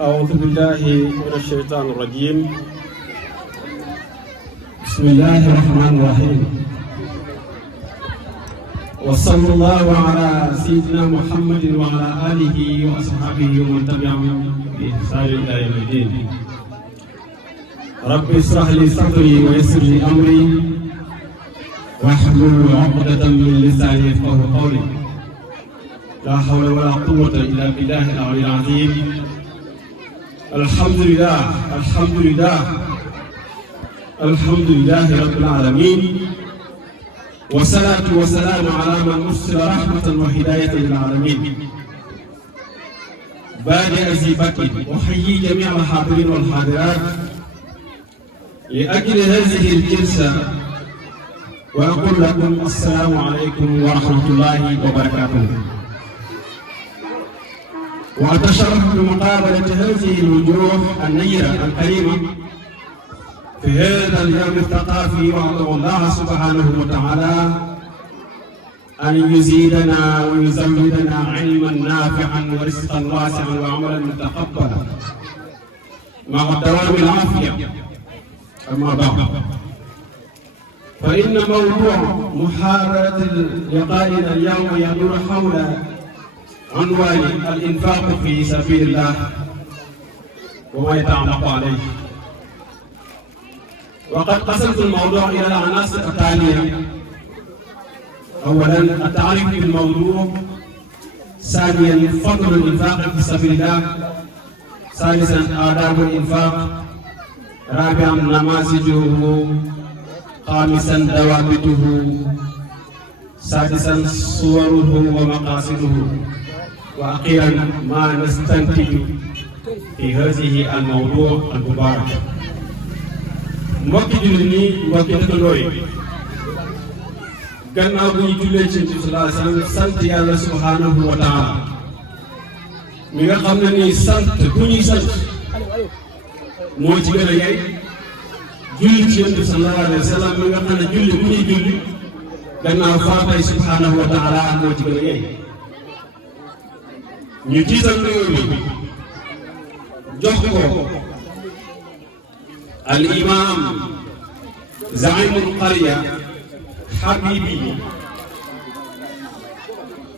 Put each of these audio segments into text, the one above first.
أعوذ بالله من الشيطان الرجيم. بسم الله الرحمن الرحيم. وصلى الله على سيدنا محمد وعلى آله وأصحابه ومن تبعهم بإحسان إلى يوم الدين. رب اشرح لي صدري ويسر لي أمري واحلل عقدة من لساني يفقهوا قولي. لا حول ولا قوة إلا بالله العلي العظيم. الحمد لله الحمد لله الحمد لله رب العالمين، والصلاة والسلام على من أرسل رحمة وهداية للعالمين. بادئ ذي بكر أحيي جميع الحاضرين والحاضرات لأجل هذه الجلسة وأقول لكم السلام عليكم ورحمة الله وبركاته. وأتشرف بمقابلة هذه الوجوه النيرة الكريمة في هذا اليوم الثقافي، وأدعو الله سبحانه وتعالى أن يزيدنا ويزودنا علما نافعا ورزقا واسعا وعملا متقبلا مع الدوام العافية. أما بعد، فإن موضوع محاضرة لقائنا اليوم يدور حول عنوان الإنفاق في سبيل الله وما يتعلق عليه. وقد قسمت الموضوع إلى العناصر التالية: أولا التعريف بالموضوع، ثانيا فضل الإنفاق في سبيل الله، ثالثا آداب الإنفاق، رابعا نماذجه، خامسا ضوابطه، سادسا صوره ومقاصده، وأخيرا ما نستنتج في هذه الموضوع المبارك. mbokki jullit ñi, mbokki dëkkandoo yi, gannaaw bu ñu jullee ci Yonent bi sallallahu alayhi wa sallam sant yàlla subhaanahu wa taala mi nga xam ne nii sant bu ñuy sant moo ci gën a yey, julli ci Yonent bi sallallahu alayhi wa sallam mi nga xam ne julli bu ñuy julli gannaaw faatay subhaanahu wa taala moo ci gën a yey. ñu jiital nuyoo bi jox ko al imam zaimul qarya habibi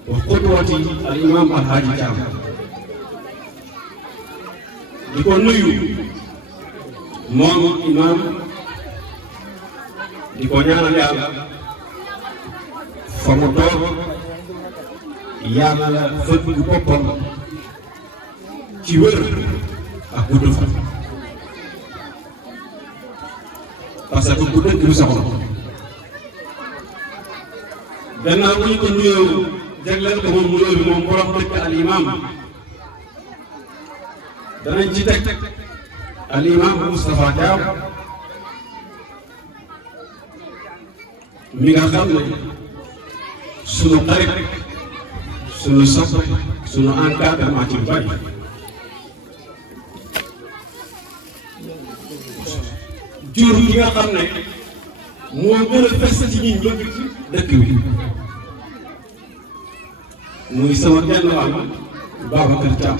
wa qudwati al imam alhaji Thiam, di ko nuyu moom imam, di ko ñaanal yàlla fa mu toog yàlla fëgg boppam ci wër ak gudd fan, parce que bu dëkk bi soxla. gannaaw bu ñu ko nuyoo jagleel ko moom nuyoo bi moom borom dëkk al imam, danañ ci teg al imam Moustapha Thiam mi nga xam ne sunu xarit, sunu soppe, sunu encadrement ci bari. jur gi nga xam ne moo gën a fes ci ñi bëgg ci dëkk bi muy sama genn wàll Babacar Thiam,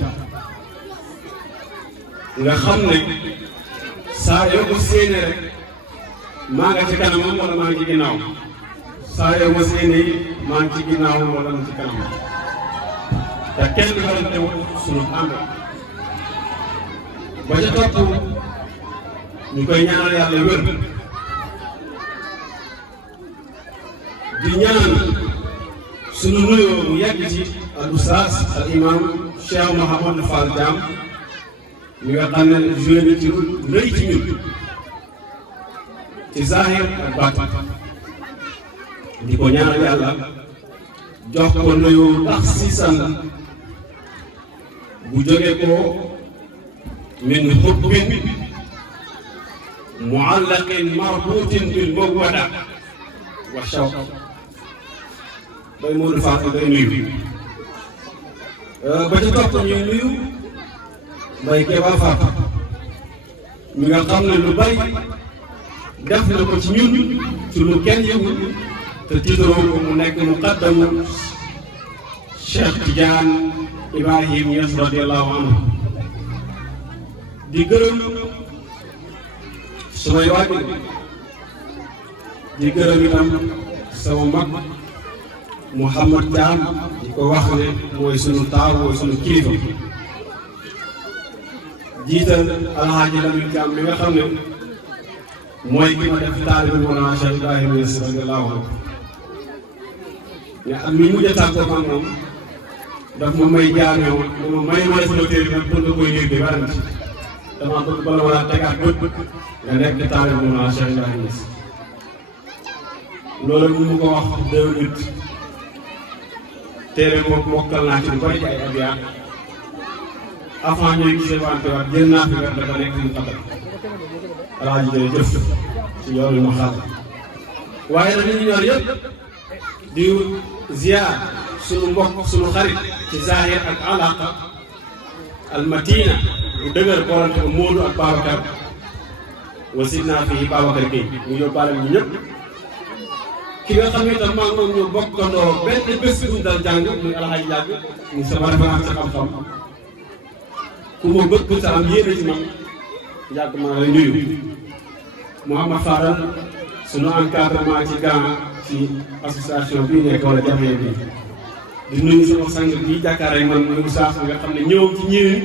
nga xam ne saa yoo ko séenee rek maa nga ci kanamam wala maa ngi ci ginnaaw, saa yoo ko séenee maa ngi ci ginnaaw wala ci kanamam, te kenn du warante sunu ànd. ba ca topp ñu koy ñaanal yàlla wér, di ñaan sunu nuyoo mu yegg ci al oustaz al imam Cheikh Mouhamadou Fall Thiam mi nga xam ne joué na ci rëy ci ñun ci zahir ak baatin, di ko ñaanal yàlla jox ko nuyoo tax siisan bu jóge ko min xubbin muallaqin marbutin bil mawwada wa shawq. bay Modou Fall day nuyu. ba ca topp ñuy nuyu Mbaye Keba Fall mi nga xam ne lu bari def na ko ci ñun ci lu kenn yëgul te tiitaroo ko mu nekk muqaddamu Cheikh Tidiane Ibrahim Niass radiyallahu anhu di gërëm sumay waajur di gërëm itam sama mag Mouhamad Thiam di ko wax ne mooy sunu taaw mooy sunu kilifa jiital Alhaaji Lamine Thiam mi nga xam ne mooy ki ma def taalibe Mawlana Cheikh Ibrahima Niass radiyallahu anhu mais am mi mujj a tàggoo ak moom daf ma may jaamee woon ne ma may sama téere bi nag pour nga koy dégg waranti damaa bëgg bala wala tegaat bët nga nekk di taalibe Mawlana Cheikh Ibrahima Niass loolu bu mu ko wax 2008 téere boobu mokkal naa ci lu bari ci ay abiyaat avant ñuy gisee wante waat jël naa fi wet dafa nekk suñu xatal alaaji jërëjëf ci yoonu ma xaal waaye nag ñu ñor yëpp di ziar suñu mbokk suñu xarit ci zahir ak alaqa almatina bu dëgër boolante ko Moodu ak Babacar wasit naa fii Babacar Gueye mu yóbbaale ñu ñëpp ki nga xam ne itam maa moom ñu bokkandoo benn bés bu ñu dal jàng muy alxaaji yàgg muy sama référence ci xam-xam ku ma bëgg sa am yéene ci man yàgg maa lay nuyu Mouhamad Faral sunu encadrement ci Ghana ci association bii nekk wala jafe bi di nuyu sama sang bii jàkkaarloo man mu saaf nga xam ne ñëwam ci ñëwin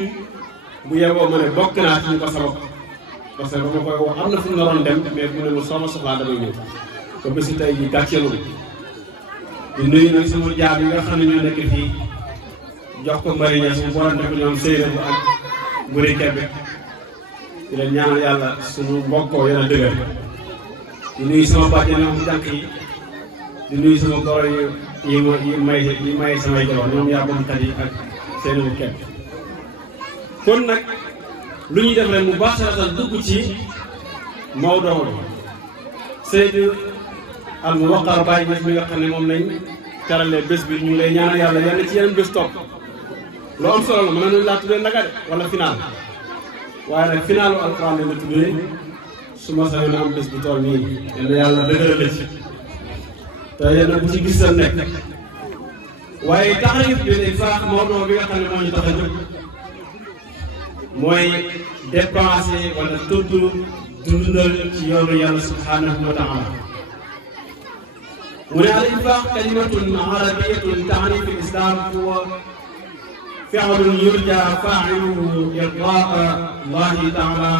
bu yeboo ma ne bokk naa ci ñu ko sabab parce que ba ma koy wax am na fu mu naroon dem mais bu ne ma soo ma soxlaa damay ñëw ko bési tey ji gàcceelu di nuyu nag sama jaar yi nga xam ne ñoo nekk fii jox ko mbari ña su borom def ñoom séeréer bu ak buri kebbe di leen ñaanal yàlla suñu mbokkoo yéen a dëgër di nuyu sama bàjjen ñoom jànk yi di nuyu sama goro yi may samay jabar ñoom yaa bom tat yi ak seen bu kebbe kon nag lu ñuy def ren mu baax saratal dugg ci Maodo Seydou al mu waqar bàyyi ñes mi nga xam ne moom lañ teralee bés bi ñu ngi lay ñaanal yàlla yàlla ci yeneen bés topp loo am solo la mën nañu laa tuddee ndaga de wala final waaye nag finalu alxuraan la tuddee su ma sañoon na am bés bu toll nii yàlla dëgëral la ci te yéen bu ci gis sa nekk waaye taxarif bi ne faax Maodo bi nga xam ne moo ñu tax a jóg mooy dépenser wala tudd dundal ci yoonu yàlla subhanahu wa taala mu ne al infaq kalimatun arabiyatun taani fi islam huwa fi'lun yurja fa'iluhu irdaa allahi taala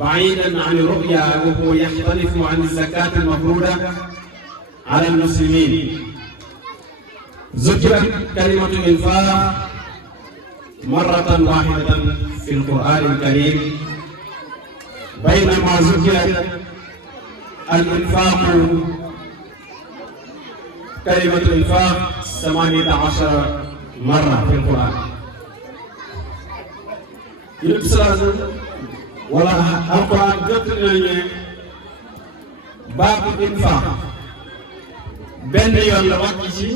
ba'idan an ru'ya wa huwa yaxtalifu an zakat almafruda ala almuslimin ذكرت كلمة الإنفاق مرة واحدة في القرآن الكريم بينما ذكرت الإنفاق كلمة الإنفاق 18 مرة في القرآن. يلبسون ولا القرآن جتنا باب الإنفاق benn yoon la wàcc ci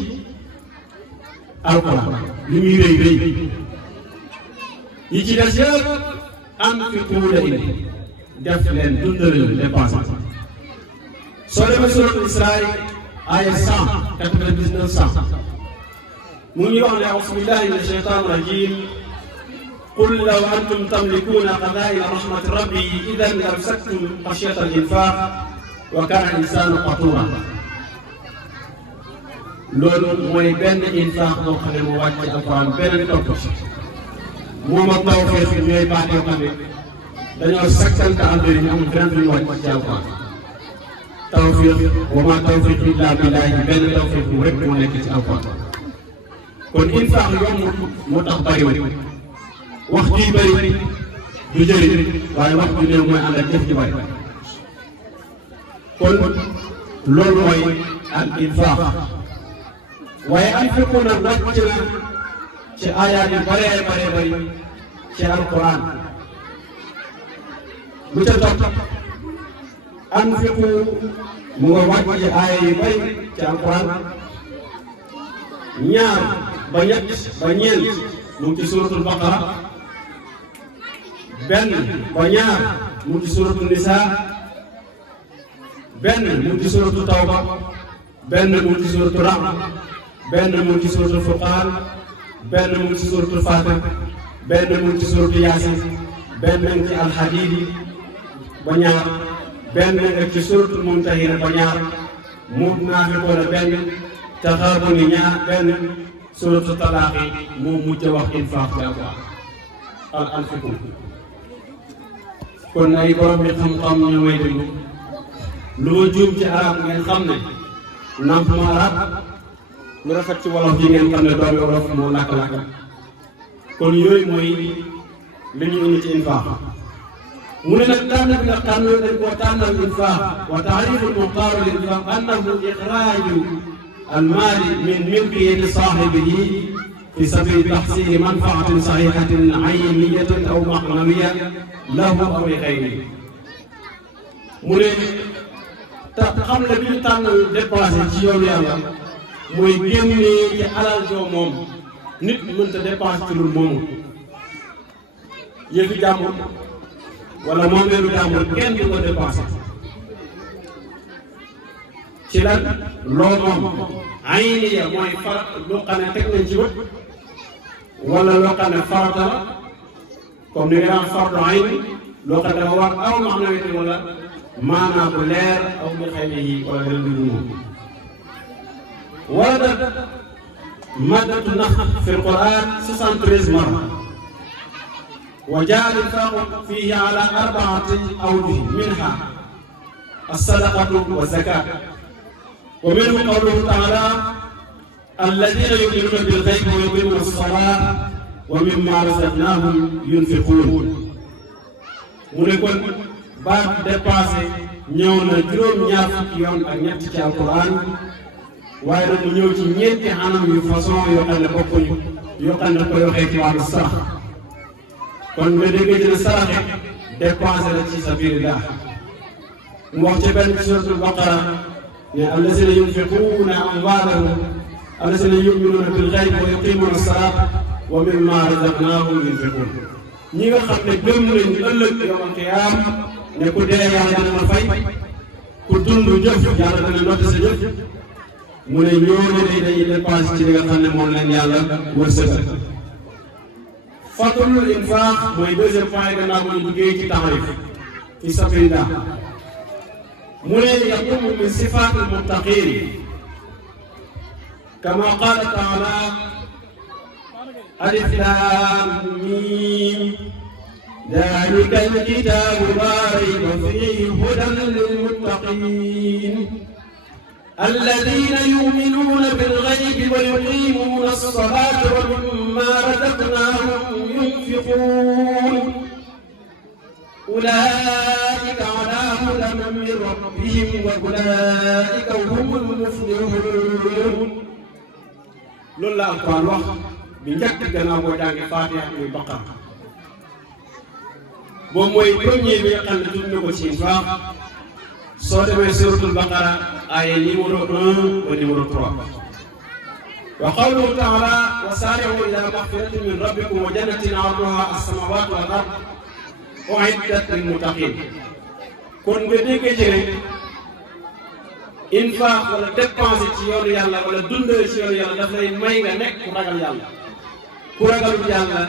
alquran li muy rëy rëy yi ci des yëpp anfiqu la indi def leen dundal leen dépensé soo demee suratul Israa aya 199 100 mu ngi wax ne a'uuzu billahi mina shaytaani rajiim qul law antum tamlikuuna xazaa'ina rahmati rabbi idan lamsaktum xashyata al-infaaq wa kaana al-insaanu qatuuran loolu mooy benn infaq boo xam ne mu wàcc ci alquran benn topp moom ak tawfiq ñooy baat yoo xam ne dañoo sakkante àndari ñu amul benn lu ñu wàcc ci alquran tawfiq wa ma tawfiq illa billahi benn tawfiq mu rek moo nekk ci alquran kon infaq yomb moo tax bariwul wax ji bari du jëriñ waaye wax ju néew mooy ànd ak jëf ji bari kon loolu mooy al infaq waaye anfiqu nag wàcc na ci ayaat yu bëree bëri ci alquran lu ca topp anfiqu mu nga wàcc ci aaya yu bëri ci alquran ñaar ba ñett ba ñeent mu ngi ci suratul baqara benn ba ñaar mu ngi ci suratul nisaa benn mu ngi ci suratul tawba benn mu ngi ci suratul ra'd benn mu ngi ci suratul Furqaan benn mu ngi ci suratul Faatiha benn mu ngi ci suratul Yaasin benn nga ci alxadiid ba ñaar benn nga ci suratul mumtahina ba ñaar munaafiquuna benn taxaabuni ñaar benn suratul talaaq moo mujj wax infaaq ci alquran al anfiqu kon ay borom yi xam-xam ñu may déglu lu ma juum ci arab ngeen xam ne namp ma arab lu rafet ci wolof yi ngeen xam ne doomi wolof moo làkk-làkk kon yooyu mooy li ñu indi ci infaaq mu ne nag tànn bi nga tànn dañ koo tànnal infaaq wa taarifu muxtaaru l infaaq annahu ixraaju almaali min milkiyati saaxibihi fi sabili taxsili manfaatin saxiixatin ayniyatin aw maxnawiya lahu aw li xayrihi mu ne te xam ne bi ñu tànnal dépensé ci yoonu yàlla mooy génnee ci alal joo moom nit mënta dépensé ci lu moomu yëfi jàmbur wala moom leenu jàmbur kenn du ko dépensé ci lan loo moom ayniya mooy farat loo xam ne teg nañ ci bët wala loo xam ne farata la comme ni nga daan fardu ayni loo xam ne dafa war aw max naweti wala maanaa bu leer aw bi xayma yi wala leen du moom waradat maddatu nax fi alquran 73 marra wa jaa al-infaaqu fiihi ala 4 awjuh minha as-sadaqatu wa zakat wa minhu qawluhu ta'ala alladhina yu'minuna bil-ghaybi wa yuqimuna as-salata wa mimma razaqnahum yunfiqun mu ne kon baat dépassé ñëw na juróom-ñaar fukki yoon ak ñett ci alquran waaye nag mu ñëw ci ñeenti anam yu façon yoo xam ne bokkuñu yoo xam ne koy waxee ci wàllu sarax kon nga déggee ci ne saraxe dépensé la ci sabilillah mu wax ci benn ci suratul baqara ne allazina yunfiquuna amwaalahum allazina yu'minuuna bil ghaybi wa yuqimuuna as-salaata wa mimma razaqnaahum yunfiquun ñi nga xam ne gëm nañ ëllëg yawmal qiyaam ne ku dee yàlla dana fay ku dund jëf yàlla dana noté sa jëf mu ne ñooñu dañuy dépensé ci li nga xam ne moom leen yàlla wërsëgal fadlul infaaq mooy deuxième point yi gannaaw bu ñu duggee ci taarif fi sabilillah mu ne yaqumu min sifaatil muttaqiin kama qaala taala alif laam miim daalika al-kitaabu laa rayba fiihi hudan lil-muttaqiin الذين يؤمنون بالغيب ويقيمون الصلاة ومما رزقناهم ينفقون أولئك على هدى من ربهم وأولئك هم المفلحون loolu la Alxuraan wax bi njëkk gannaaw boo jàngee Faatiha muy Baqara boobu mooy premier bi nga xam ne tudd na ko ci infaaq soo demee suratul Baqara aaya numéro 1 ba numéro 3 wa qawluhu ta'ala wa saari'u ila maghfiratin min rabbikum wa jannatin 'arduha as-samawatu wal ard u'iddat lil muttaqin kon nga déggee ci ne infaaq wala dépenser ci yoonu yàlla wala dundal ci yoonu yàlla daf lay may nga nekk ku ragal yàlla ku ragalul yàlla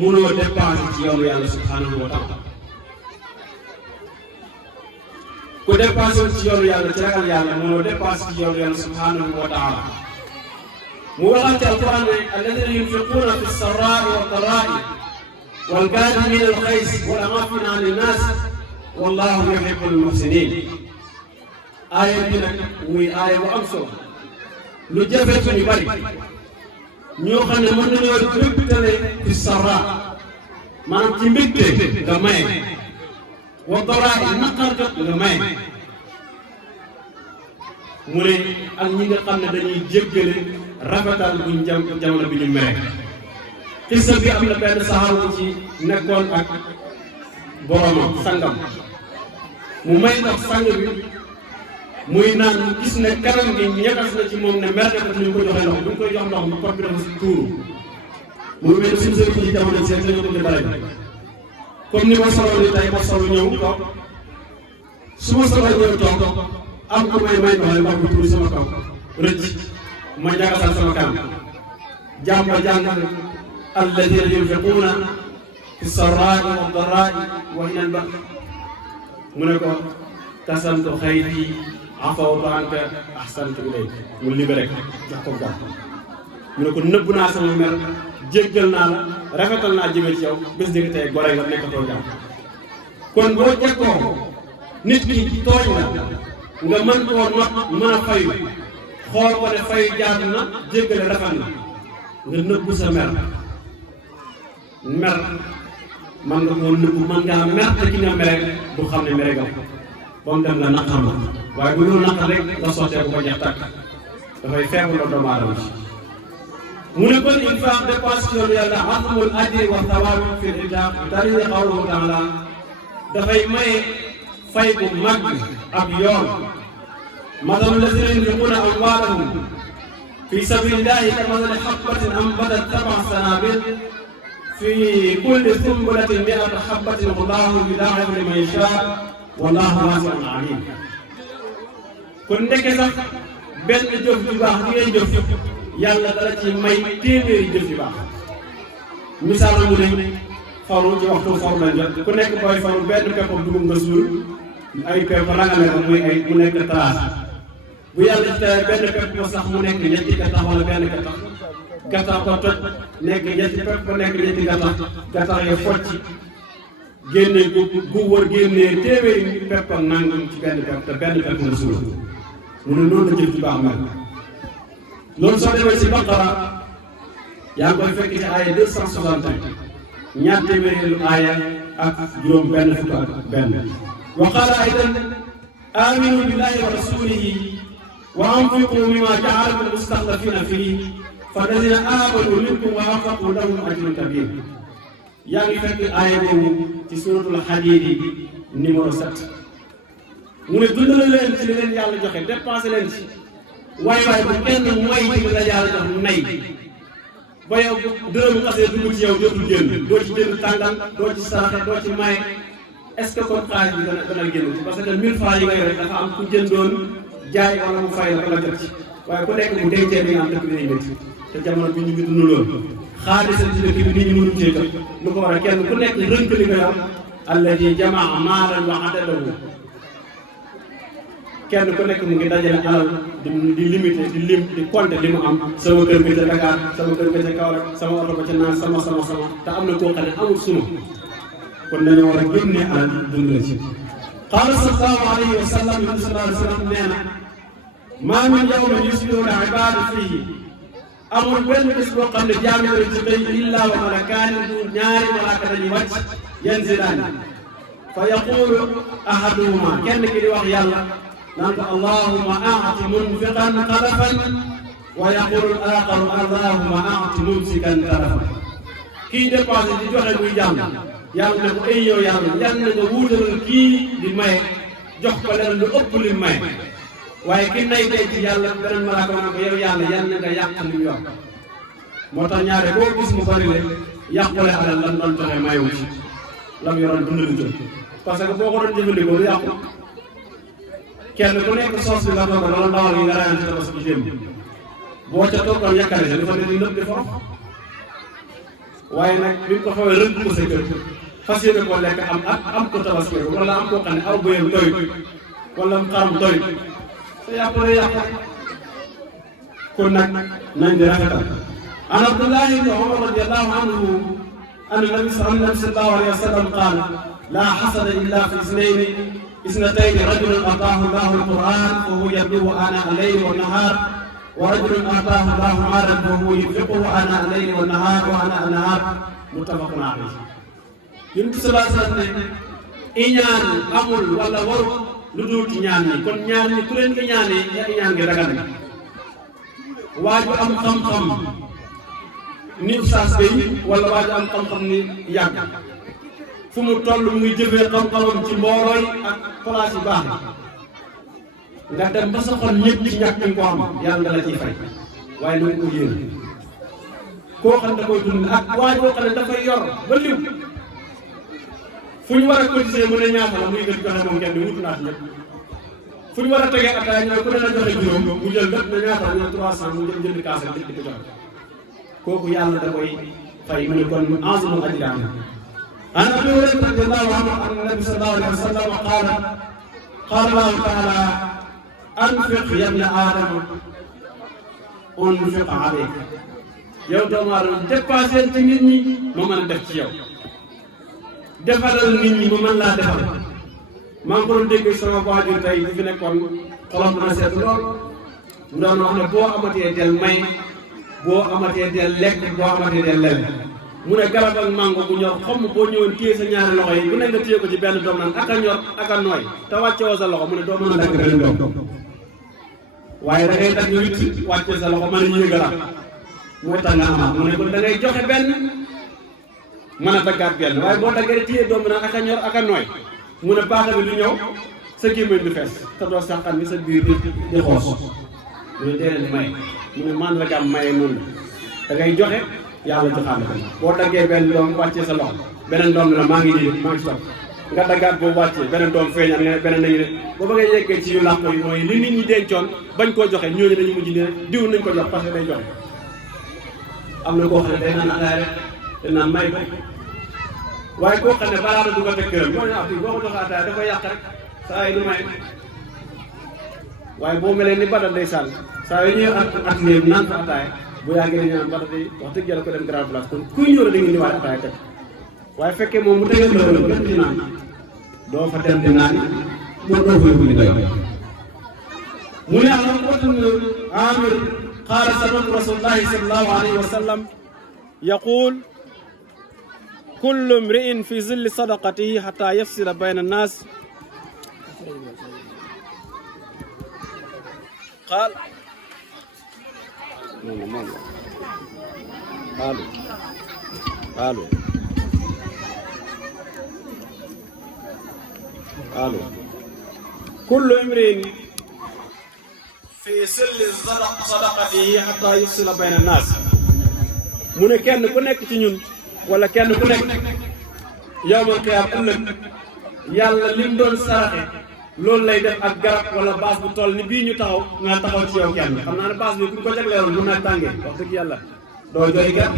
mënoo dépenser ci yoonu yàlla subhanahu wa ta'ala ku dépensé ci yoonu yàlla ci ragal yàlla mënoo dépensé ci yoonu yàlla subhanahu wa taala mu waxal ci alquran ne alladina yunfiquuna fi sarraai wa darraai wal kaazimiina al ghays wal aafiina ani nnaas wallahu yuhibbul muhsinin aaya bi nag muy aaya bu am solo lu jafe suñu bari ñoo xam ne mën nañoo dëppitale fi sarraa maanaam ci mbégte nga maye wa daraa naqar jot nga maye mu ne ak ñi nga xam ne dañuy jéggale rafetal buñ jamono bi ñu mere xisa bi am na benn saxaar bu ci nekkoon ak boromam sangam mu may ndox sang bi muy naan mu gis ne kanam gi ñagas na ci moom ne mer na ko ñu ko joxe ndox bu ñu koy jox ndox mu pot bi dafa si tuuru mu ngi mel ni suñu sëriñ ci jamono seen dañoo ko di bare comme ni ma solo ni tey ma solo ñëw toog su ma solo ñëw toog am ko may ndox bu tuuru sama kaw rëcc ma ñagasal sama kanam jàmm jàng alladina yunfiquuna fi sarraai wa darraai wa hina al-ba's mu ne ko kasamtu xayti afawtu anka ahsantu ilayk mu libéré ko jox ko gàtt mu ne ko nëbb naa sama mer jéggal naa la rafetal naa jëme ci yow bés di nga tey gore nga nekkatoo jàmm. kon boo jekkoo nit ki tooñ nga mën koo not mën a fayu xool ko ne fayu jaadu na jéggale rafet na nga nëbb sa mer man nga koo nëbb man ngaa mer te ki nga mere du xam ne mere nga ba mu dem nga naqar ma waaye bu loolu naqar rek nga sottee bu ko jeex tàkk dafay feebu la doomu aadama ci mu ne kon infaq dépense ci yoonu yàlla azmul ajri wa thawaabi fi l-infaq dalil qawluhu taala dafay maye fay bu mag ab yoon mathalu lazina yunfiquuna amwaalahum fi sabilillahi kamathali habbatin anbatat sab'a sanaabil fi kulli sumbulatin mi'atu habbatin wallaahu yudaa'ifu liman yashaa wallaahu waasi'un aliim. kon ndeke sax benn jëf ju baax di ngay jëf yàlla dala ci may téeméeri jëf yu baax. misaal mu ne faru ci waxtu faru la jot ku nekk booy faru benn pepp dugub nga suul ay pepp rangale ko muy ay mu nekk trace bu yàlla ci tawee benn pepp ko sax mu nekk ñetti gattax wala benn gattax ko toj nekk ñetti pepp ko nekk ñetti gattax yi focc génne gu wër génnee téeméeri pepp ak nangam ci benn pepp te benn pepp nga suul mu ne noonu la jëf ci baax mel. loolu soo demee ci Baqara yaa ngi koy fekk ci aaya 261 ñaar téeméeri aaya ak juróom benn fukk ak benn. wa qaala aydan aaminu billahi wa rasulihi wa anfiqu mimma ja'alakum mustaxlafiina fiihi fallazina aamanu minkum wa anfaqu lahum ajrun kabiir. yaa ngi fekk aaya boobu ci suratul Hadiid numéro 7. mu ne dundal leen ci li leen yàlla joxe dépensé leen ci. waay bu kenn mooy ci la yàlla jox nay ba yow dërëmu xasee dugg ci yow dootul génn doo ci jënd tàngal doo ci saraxe doo ci maye est-ce que kon xaalis bi dana génn ci parce que 1000 francs yi nga yore dafa am ku jëndoon jaay wala mu fay la ko la jot ci waaye ku nekk bu dencee bi nga am dëkk bi day métti te jamono bi ñu ngi dund loolu xaalis ci dëkk bi nit ñi mënuñ cee jot lu ko war a kenn ku nekk rënk li nga yor alladi jamaa maalan wa adadahu kenn ku nekk mu ngi dajale alal di limité di lim di compter li mu am sama kër ga ca Dakar sama kër ga ca Kaolack sama oto ba ca naan sama te am na koo xam ne amul suma kon dañoo war a génne alal dund la ci. qaala sallallahu alayhi wa sallam nee na maa min yawmin yusbihu al-ibaadu fiihi amul benn bés boo xam ne jaam yi ci xëy illaa wa malakaani ñaari malaaka dañuy wàcc yanzilaani fa yaqulu ahaduhuma kenn ki di wax yàlla naan ko allahumma aati munfiqan xalafan wa yaqulu al-aaxaru allahumma aati mumsikan talafan. kii dépensé di joxe muy jàmm yàlla ne ko ay yow yàlla na nga wuutalal kii di maye jox ko leen lu ëpp li maye waaye ki nay tey ci yàlla beneen malaaka naan ko yow yàlla na nga yàq li mu yor. moo tax ñaare boo gis mu bari le yàqule alal lan doon joxe mayewu ci lam yoroon dundalu jëm parce que boo ko doon jëfandikoo lu yàqu. kenn ku nekk soos bi nga togg wala ndawal yi nga rayal ci tabaski bi démb boo ca toggal yàkkale sa dafa ne di nëb di forox waaye nag bi ko xawee rëdd ko sa kër fas yéene koo lekk am ko tabaski wala am koo xam ne aw bëyam doy wala xaram doy sa yàqule yàqu kon nag nañ di rafetal. an Abdullahi ibn Umar radiyallahu anhu an nabi sallallahu alayhi wa sallam qaala laa xasada illa fi isnayni اثنتين رجل أعطاه الله القرآن وهو يتلوه آناء الليل والنهار ورجل آتاه الله مالا وهو ينفقه آناء الليل والنهار وآناء النهار متفق عليه. Yonent bi sallallahu alayhi wa sallam ne iñaan amul wala waru lu dul ci ñaan ñi kon ñaan ñi ku leen iñaanee ya iñaan gi dagan na waaju am xam-xam ni Oustaz Gueye wala waaju am xam-xam ni yàgg fu mu toll mu ngi jëfee xam-xamam ci mboolooy ak place yu baax nga dem ba sa xol ñëpp ci ñàkk ñu ko am yàlla la ciy fay waaye lu ko yéene koo xam ne da koy dund ak waa joo xam ne dafay yor ba liw fu ñu war a cotiser mu ne ñaata la muy gën joxe moom kenn di wut naat ñëpp fu ñu war a tegee ataaya ñu ne ku ne la joxe juróom mu jël lépp ne ñaata la ñu ne 300 mu jël jënd kaasal di ko joxe kooku yàlla da koy fay mu ne kon ensemble ajiraan عن ابي هريره رضي الله عنه عن النبي صلى الله عليه وسلم قال الله تعالى انفق يا ابن ادم انفق عليك yow doomu aadama dépassé ci nit ñi ma mën a def ci yow defalal nit ñi ma mën laa defal maa ngi ko doon dégg sama waajur tey bu fi nekkoon xolam dana seet lool mu doon wax ne boo amatee del may boo amatee del lekk boo amatee del lel mu ne garab ak mango bu ñor xomm boo ñëwoon téye sa ñaari loxo yi bu ne nga téye ko ci benn doom naan ak a ñor ak a nooy te wàccewoo sa loxo mu ne doo mën a dagg benn doom waaye da ngay dagg witt wàcce sa loxo mën a yéegalaat mooy tax nga amaat mu ne kon da ngay joxe benn mën a daggaat benn waaye boo daggee téye doom bi naan ak a ñor ak a nooy mu ne baax bi lu ñëw sa gémmiñ du fees te doo sàqan ni sa biir di xoos mu ne déedéet may mu ne man la gàm maye noonu da ngay joxe yàlla joxaat la ko boo daggee benn doom wàccee sa loxo beneen doom bi la maa ngi nii maa ngi sopp nga daggaat boobu wàccee beneen doom feeñal nga ne beneen nañu ne boo bëggee yeggee ci yu làq yi mooy li nit ñi dencoon bañ koo joxe ñooñu dañu mujj ne diw nañ ko jox parce que day joxe am na koo xam ne day naan ataaya rek te naan may ko waaye koo xam ne balaa na du ko teg këram moo ne fii boo ko joxee ataaya da koy yàq rek saa yi du may waaye boo melee ni badal day sànn saa yi ñëw at léegi naan fa ataaya bu yàggee dañu naan badal day wax dëgg yàlla ko dem grand place kon kuy ñëw rek da ngeen di waaj ataaya teg waaye fekkee moom mu tegal loolu gën di naan doo fa dem di naan moo doo fa yóbbu li koy mu ne am watan amir qaala sami'tu rasulullahi sallallahu alayhi wa sallam yaqul kullu imri'in fi zilli sadaqatihi hatta yafsila bayna an-nas قال قالوا كل امرئ في سل صدقته حتى يفصل بين الناس mu ne kenn ku nekk ci ñun wala kenn ku nekk yawmal qiyaam ëllëg yàlla lim doon saraxe loolu lay def ak garab wala baas bu toll ni bii ñu taxaw nga taxaw ci yow kenn xam naa ne baas bi bu ñu ko jagleeroon bu naaj tàngee wax dëgg yàlla doo jooy garab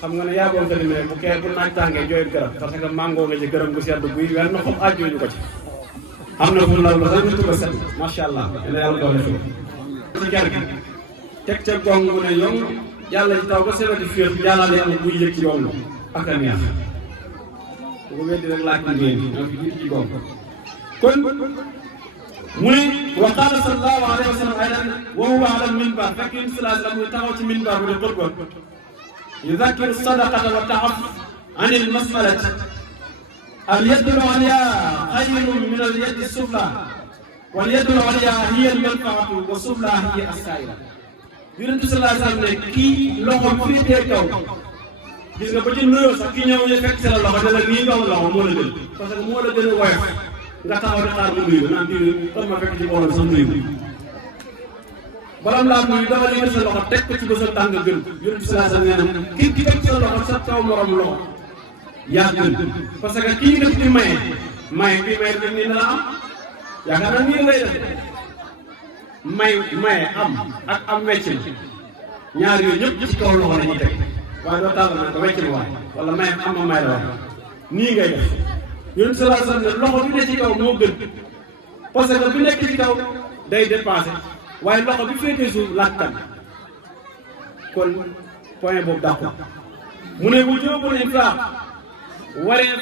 xam nga ne yaa boon ko bu kee bu naaj tàngee jooyut garab parce que màngoo nga ci gërëm gu sedd buy weer na xob àjjooju ko ci am na fu mu lal ba sax ñu tuba set macha allah dina yàlla doole fi ci ger gi teg ca gong bu ne yong yàlla ci taw ba sebeti féex yàlla yàlla buy yëg ci yoon ak a neex bu ko weddi rek laaj ngeen ñoo fi jiitu ci gong kon mu ne wa qaala sallallahu alayhi wa sallam aydan wa huwa ala minbar fekk yéen salaas la muy taxaw ci minbar bu de xutba yudakkiru sadaqata wa taaf an il masalati al yadu al ulya xayrun min al yadi sufla wal yadu al ulya hiya al manfaatu wa sufla hiya as-saa'ila yonent bi sallallahu alayhi wa sallam ne kii loxo féetee kaw gis nga ba ci nuyoo sax ki ñëw ñu fekk sa la loxo ne la nii kaw loxo moo la gën parce que moo la gën a woyof nga taxaw di xaar mu nuyu naan diw kon ma fekk ci borom sax nuyu balam laa nuyu dafa li sa loxo teg ko ci ba sa tàng gën yonent bi sallallahu alayhi wa sallam nee na ki teg sa loxo sa kaw morom loxo yaa gën parce que kii nga di maye bii maye def nii na la am yaakaar naa nii lay def maye am ak am wecc ñaar yooyu ñëpp ci kaw loxo la ñuy teg waaye doo tàllal na ko wecc ma waay wala may am ma may la wax nii ngay def yonent bi sallallahu alayhi wa sallam ne loxo bi ne ci kaw moo gën parce que bi nekk ci kaw day dépassé waaye loxo bi féetee suuf làkkan kon point boobu dàqu mu ne bu jóobul infaq waree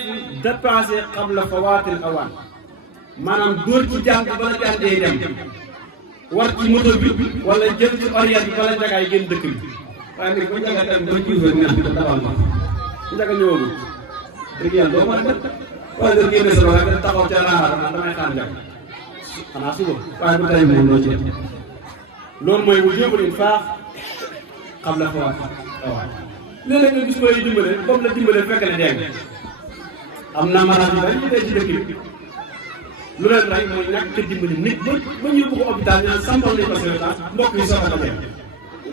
dépassé qabla fawaatil awaan maanaam dóor ci jàng bala jàng day dem war ci moto bi wala jël ci oriat bi bala njagaay génn dëkk bi waaye nag bu njaga dem ba jiw rek nga dabal ma njaga ñëwagul dëgg yàlla doo mën a def waaye nga génne sa loxo nga taxaw ca raara naan damay xaar njag xanaa suba waaye bu tey moom loo ci def loolu mooy bu jóobul infaq qabla fawaatil awaan léeg-léeg nga gis koy dimbale comme la dimbale fekk ne dégg am na malade yu bari ñu dee ci dëkk bi lu leen rey mooy ñàkk a dimbali nit ba ñu yóbbu ko hôpital ñu naan sampal nañ ko sénégal mbokk yi soxla ko dem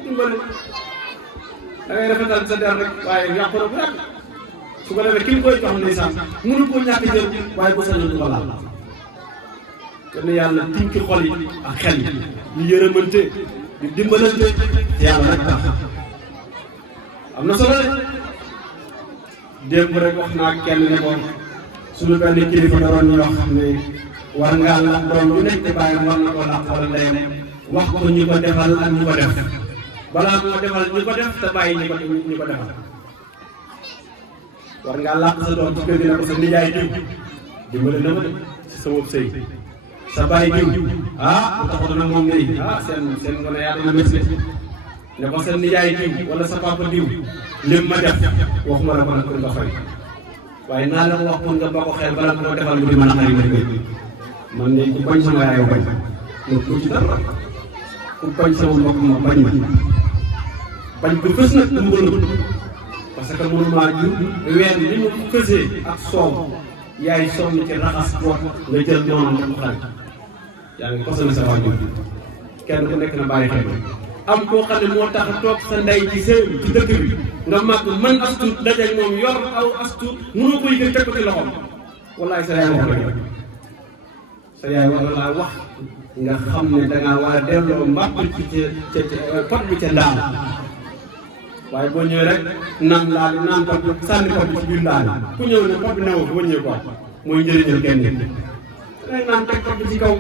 dimbali da ngay rafetal sa der rek waaye yàqu na bu yàgg su ko defee ki ñu koy jox ndeysaan mënu koo ñàkk jël waaye bu sañoon du ko laal kon yàlla tinki xol yi ak xel yi ñu yërëmante ñu dimbalante te yàlla rek tax am na solo démb rek wax naa kenn ne ko suñu benn kilifa daroon ñoo xam ne war ngaa la doom bu nekk bàyyi war na ko làq wala ndeyam wax ko ñu ko defal ak ñu ko def balaa moo defal ñu ko def te bàyyi ñu ko defal war ngaa làq sa doom ci kër gi ne ko sa nijaay diw dimbale na ma de ci sama sëy sa bàyyi diw bu taxatu nag moom ngay seen ngone yaa dina métti ne ko sa nijaay diw wala sa papa diw lim ma def waxuma la ko nag pour nga fay waaye naa la ko wax pour nga bokk xel bala moo defal mu di mën a xarit ma dégg man ne ku bañ sama yaay bañ ku ci dara ku bañ sama mbokk ma bañ bañ ko fës nag mu gën parce que mënumaa jur weer li mu fësee ak soow yaay sonn ci raxas boot nga jël noonu nga ko xarit yaa ngi kosal sa waajur kenn ku nekk na bàyyi xel am koo xam ne moo tax toog sa ndey ci seen ci dëkk bi nga màgg man astuut dajeeg moom yor aw astuut mënoo ko yëgal teg ko ci loxoom wallaay sa yaay wax la sa yaay war laa wax nga xam ne dangaa war a delloo mbàpp ci pot bi ca ndaal waaye boo ñëwee rek naan laal naan pot bi sànni pot bi ci biir ndaal ku ñëw ne pot bi newoo fi wëññee ko mooy njëriñal kenn nit dangay naan teg pot bi ci kaw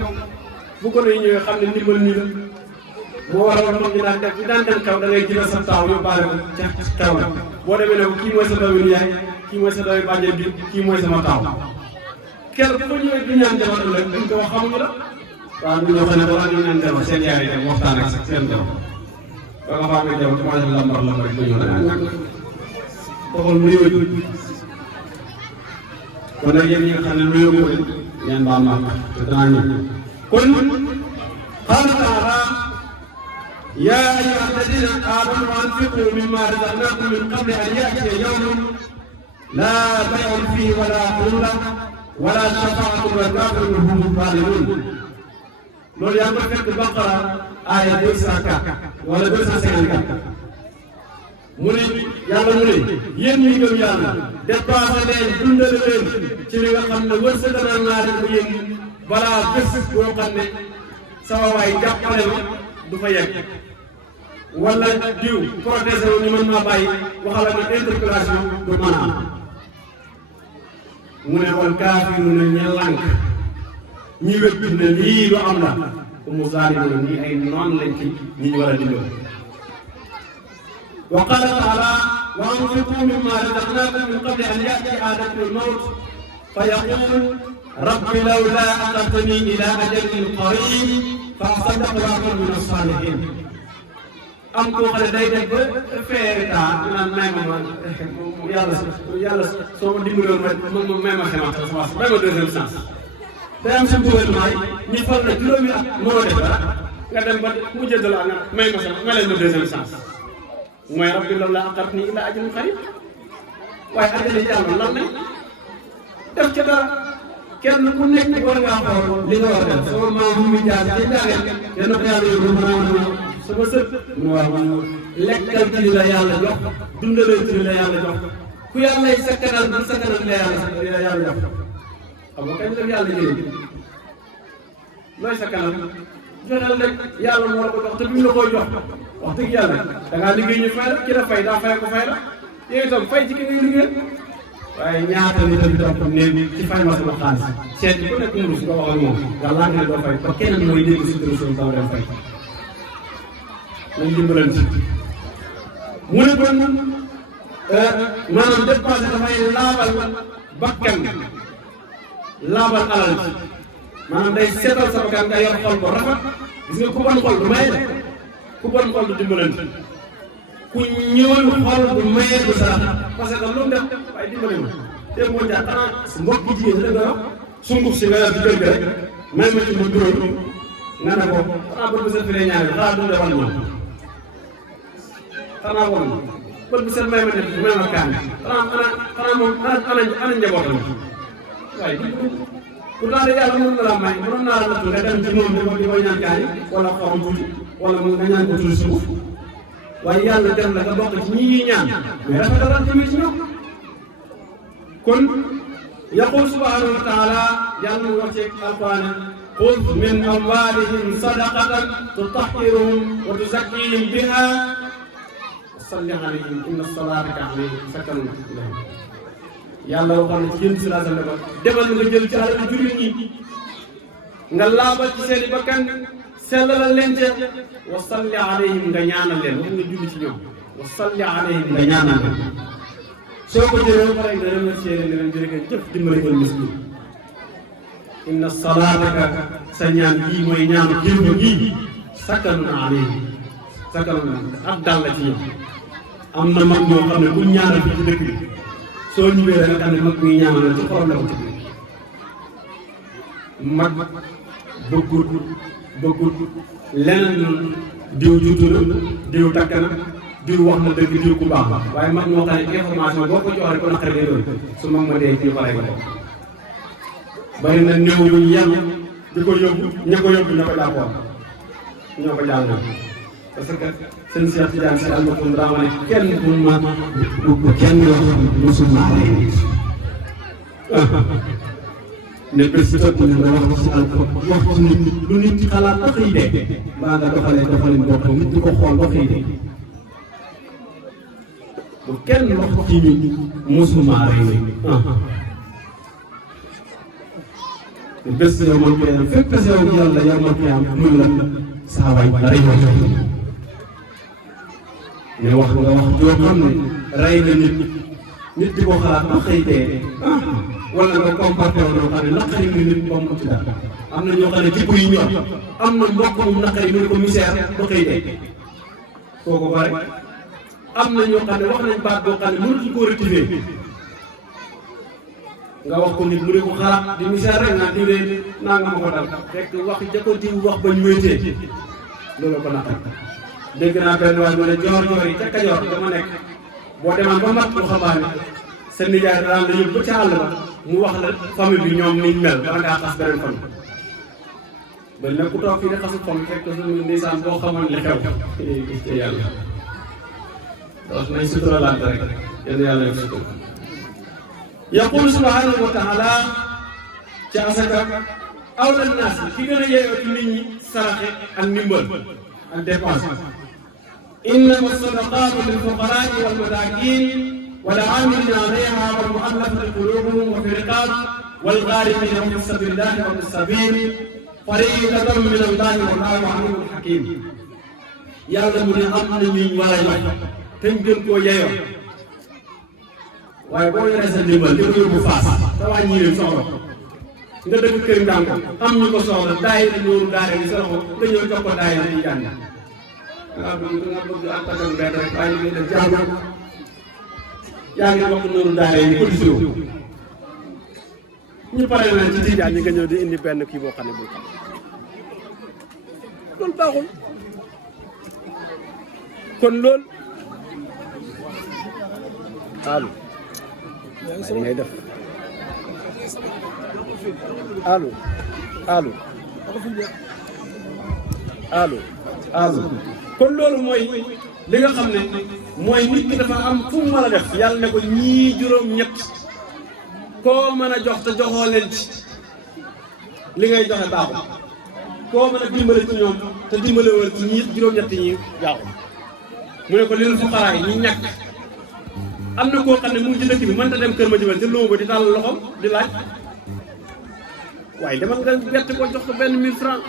bu ko lay ñëwee xam ne ndimbal nii la moo waral moom ñu daan def ñu daan dem kaw da ngay jël sa taaw yóbbaale ko ca kaw la boo demee ne ko kii mooy sa doomi yaay kii mooy sa doomi bàjjen bi kii mooy sama taaw keroog bu ko ñëwee du ñaan jabar ëllëg duñ ko wax xamuñu la waaw du ñoo xam ne balaa ñu ñaan jabar seen yaay dem waxtaan ak seen jabar ba nga faa ngay jabar commencé lambar lambar ba ñëw da ngaa ñàkk doxal nuyoo kon nag yéen ñi nga xam ne nuyoo moo leen ñaan baal ma te danaa ñëw kon qaala taala يا أيها الذين آمنوا أنفقوا مما رزقناكم من قبل أن يأتي يوم لا بيع فيه ولا خلة ولا شفاعة والكافر هم الظالمون. loolu yaa ngi ko fekk Baqara aaya 204 wala 254 mu ne yàlla mu ne yéen ñi gëm yàlla dépensé leen dundale leen ci li nga xam ne wërsëgal naa leen ko yéen balaa bés boo xam ne sama waay jàppale ma du fa yegg wala diw protégé wu ñu mën maa bàyyi waxal ak interpellation du mën a am mu ne wal kaafiruuna ña lànk ñi wét ne lii lu am la umu zaalimuuna ñii ay noon lañ ci ñi ñu war a dimbali wa qaala taala wa anfiqu mimma razaqnaakum min qabli an ya'ti ahadakumul mawt fa yaqul rabbi lawlaa axartanii ilaa ajalin qariib fa asaddaqa wa akun mina saalihiin am koo xam ne day def ba feere taa naan may ma yàlla soo ma dimbaloon ma may ma xemat may ma deuxième chance day am suñu gouvernement yi ñu fal na juróomi at moo def dara nga dem ba mu jëndal nga may ma sama may leen ma deuxième chance mooy rabbi lawlaa axartanii ilaa ajalin qariib waaye ajali yàlla lan lañ def ca dara kenn ku nekk war ngaa xool li nga war a def sama maam mu jaar ci jaaree kenn ko yàlla yóbbu mën a sama sët mu wax lekkal ci li la yàlla jox dundalee ci li la yàlla jox ku yàlla lay sakkanal bu sakkanal li la yàlla jox xam nga kañ la yàlla jëriñ looy sakkanal joxal rek yàlla moo la ko jox te bi ñu la koy jox wax dëgg yàlla da ngaa liggéey ñu fay la ki la fay daa fay ko fay la yooyu itam fay ci ki ngay liggéey waaye ñaata nit a topp ne ci fay ma sama xaalis seet ku nekk mu nga wax ak moom nga laaj ne doo fay ba kenn mooy dégg si turu suñu taw dem fay nañ dimbalante mu ne kon maanaam dépense dafay laabal bakkan laabal alal ci maanaam day seetal sa bakkan nga yor xol ko rafet gis nga ku bon xol du maye ku bon xol du dimbalante ku ñëwal xol du maye du sarax parce que lu mu def waaye dimbali ma te moo jaar xanaa mbokk jigéen ñi da nga wax sunguf si nga yor ci kër ga rek may ma ci ma juróom nga ne ko xanaa bët bu set fi lay ñaari xanaa du defal ñoom xanaa woon bët bu set may ma def may ma kaan xanaa moom ana njabootam waaye pour daal yàlla mën na la may mënoon naa la nattu nga dem ci moom di ko ñaan kaan yi wala xorom tuuti wala nga ñaan ko tuuti sunguf waaye yàlla def la nga bokk ci ñi ñuy ñaan mais rafetalal tamit ci ñoom kon yaqul subhanahu wa taala yàlla mu wax ci alquran xud min amwalihim sadaqatan tutahhiruhum wa tuzakkihim biha wa salli alayhim inna salataka alayhim sakanun lahum yàlla waxoon na ci yéen si laasam ne ko demal nga jël ci alal jullit ñi nga laabal ci seen i bakkan sellalal leen ca wa salli alayhim nga ñaanal leen wax nga julli ci ñoom wa salli alayhim nga ñaanal leen soo ko jëlee ba pare nga remercier leen ne leen jërëjëf jëf dimbale ngeen miskin inna salaataka sa ñaan bii mooy ñaanu kilifa gii sakkanun alayhim sakkanun ak dal la ci ñoom am na mag ñoo xam ne buñ ñaanal fi ci dëkk bi soo ñëwee da nga xam ne mag ñuy ñaanal ci xolam la ko ci mag bëggut leneen diw juutu na diw takk na diw wax na dëgg diw ku baax waaye mag moo xam ne information boo ko joxee ko naqari lay doon su mag ma dee ci xolay ko bari na néew bu ñu yem di ko yóbbu ña ko yóbbu ñoo ko jàppoon ñoo ko jàll na parce que seen Cheikh Tidiane Sy Al Maktoum daa ma ne kenn bu kenn musul naa lay nit ne bés jot na nga wax ci alxuraan wax ci nit lu nit ci xalaat ba xëy dee mbaa nga doxalin boppam di ko xool ba xëy dee bu kenn wax ci nit musuma rey ne bés yow man koy am fépp yow yàlla yow man koy am mun la saa waay rey ma ne wax nga wax joo xam ne rey na nit di ko xalaat ba xëy dee wala nga comporté wu ñoo xam ne naqari nga nit ba mu ci dara am na ñoo xam ne jikko yi ñor am na mbokk mu naqari mu ne ko misère ba xëy dee kooku bare am na ñoo xam ne wax nañ baat boo xam ne mënatuñ koo rectifier nga wax ko nit mu ne ko xalaat di misère rek naa diw de naa nga ma ko dal fekk wax jëkkoonti wax ba ñu wéetee loolu ko naqari dégg naa benn waay mu ne joor yi ca Kajoor dama nekk boo demaan ba mat lu xabaane sa nijaay daan la yóbbu ba ca àll ba mu wax la famille bi ñoom niñ mel bala ngaa xas beneen famille ba nag ku toog fii de xasu famille fekk suñu ndeysaan boo xamoon li xew gis ca yàlla donc nañ suturalante rek yéen yàlla def sutur yaqul subhanahu wa taala ca asaka awla naas ki gën a yeeyoo ci nit ñi saraxe ak ndimbal ak dépense innama sadaqatu lil fuqaraai wal masaakin wal aamilina alayha wal muallafati qulubuhum wa fi riqaab wal ghaarimiina fi sabiilillahi wa ibni sabiil fariidatan min allahi wallaahu aliimun hakiim yàlla mu ne am na ñuy war a jox te ñu gën koo yeyoo waaye boo yoree sa ndimbal di ko yóbbu Fass te wàññi leen soxla nga dëkk kër Ndànk am ñu ko soxla daayira Nuuru Daarayni sa loxo nga ñëw jox ko daayira yi jàng nga bëgg ak tagal benn rek waaye li ngay def jàng yaa ngi bokk Nuuru Daarayni ko disoo ñu pare nañ ci tijaan ñi nga ñëw di indi benn kii boo xam ne bu loolu baaxul kon loolu allo waaye ngay def allo kon loolu mooy li nga xam ne mooy nit ki dafa am fu mu mën a def yàlla ne ko ñii juróom-ñett koo mën a jox te joxoo leen ci li ngay joxe baaxul koo mën a dimbale ci ñoom te dimbale wala ci ñi juróom-ñett ñi baaxul mu ne ko lil fuqaraa yi ñi ñàkk am na koo xam ne mu ngi ci dëkk bi mënta dem kër ma jëbal te lóoba di tàll loxoom di laaj waaye demal nga bett ko jox ko benn 1000 francs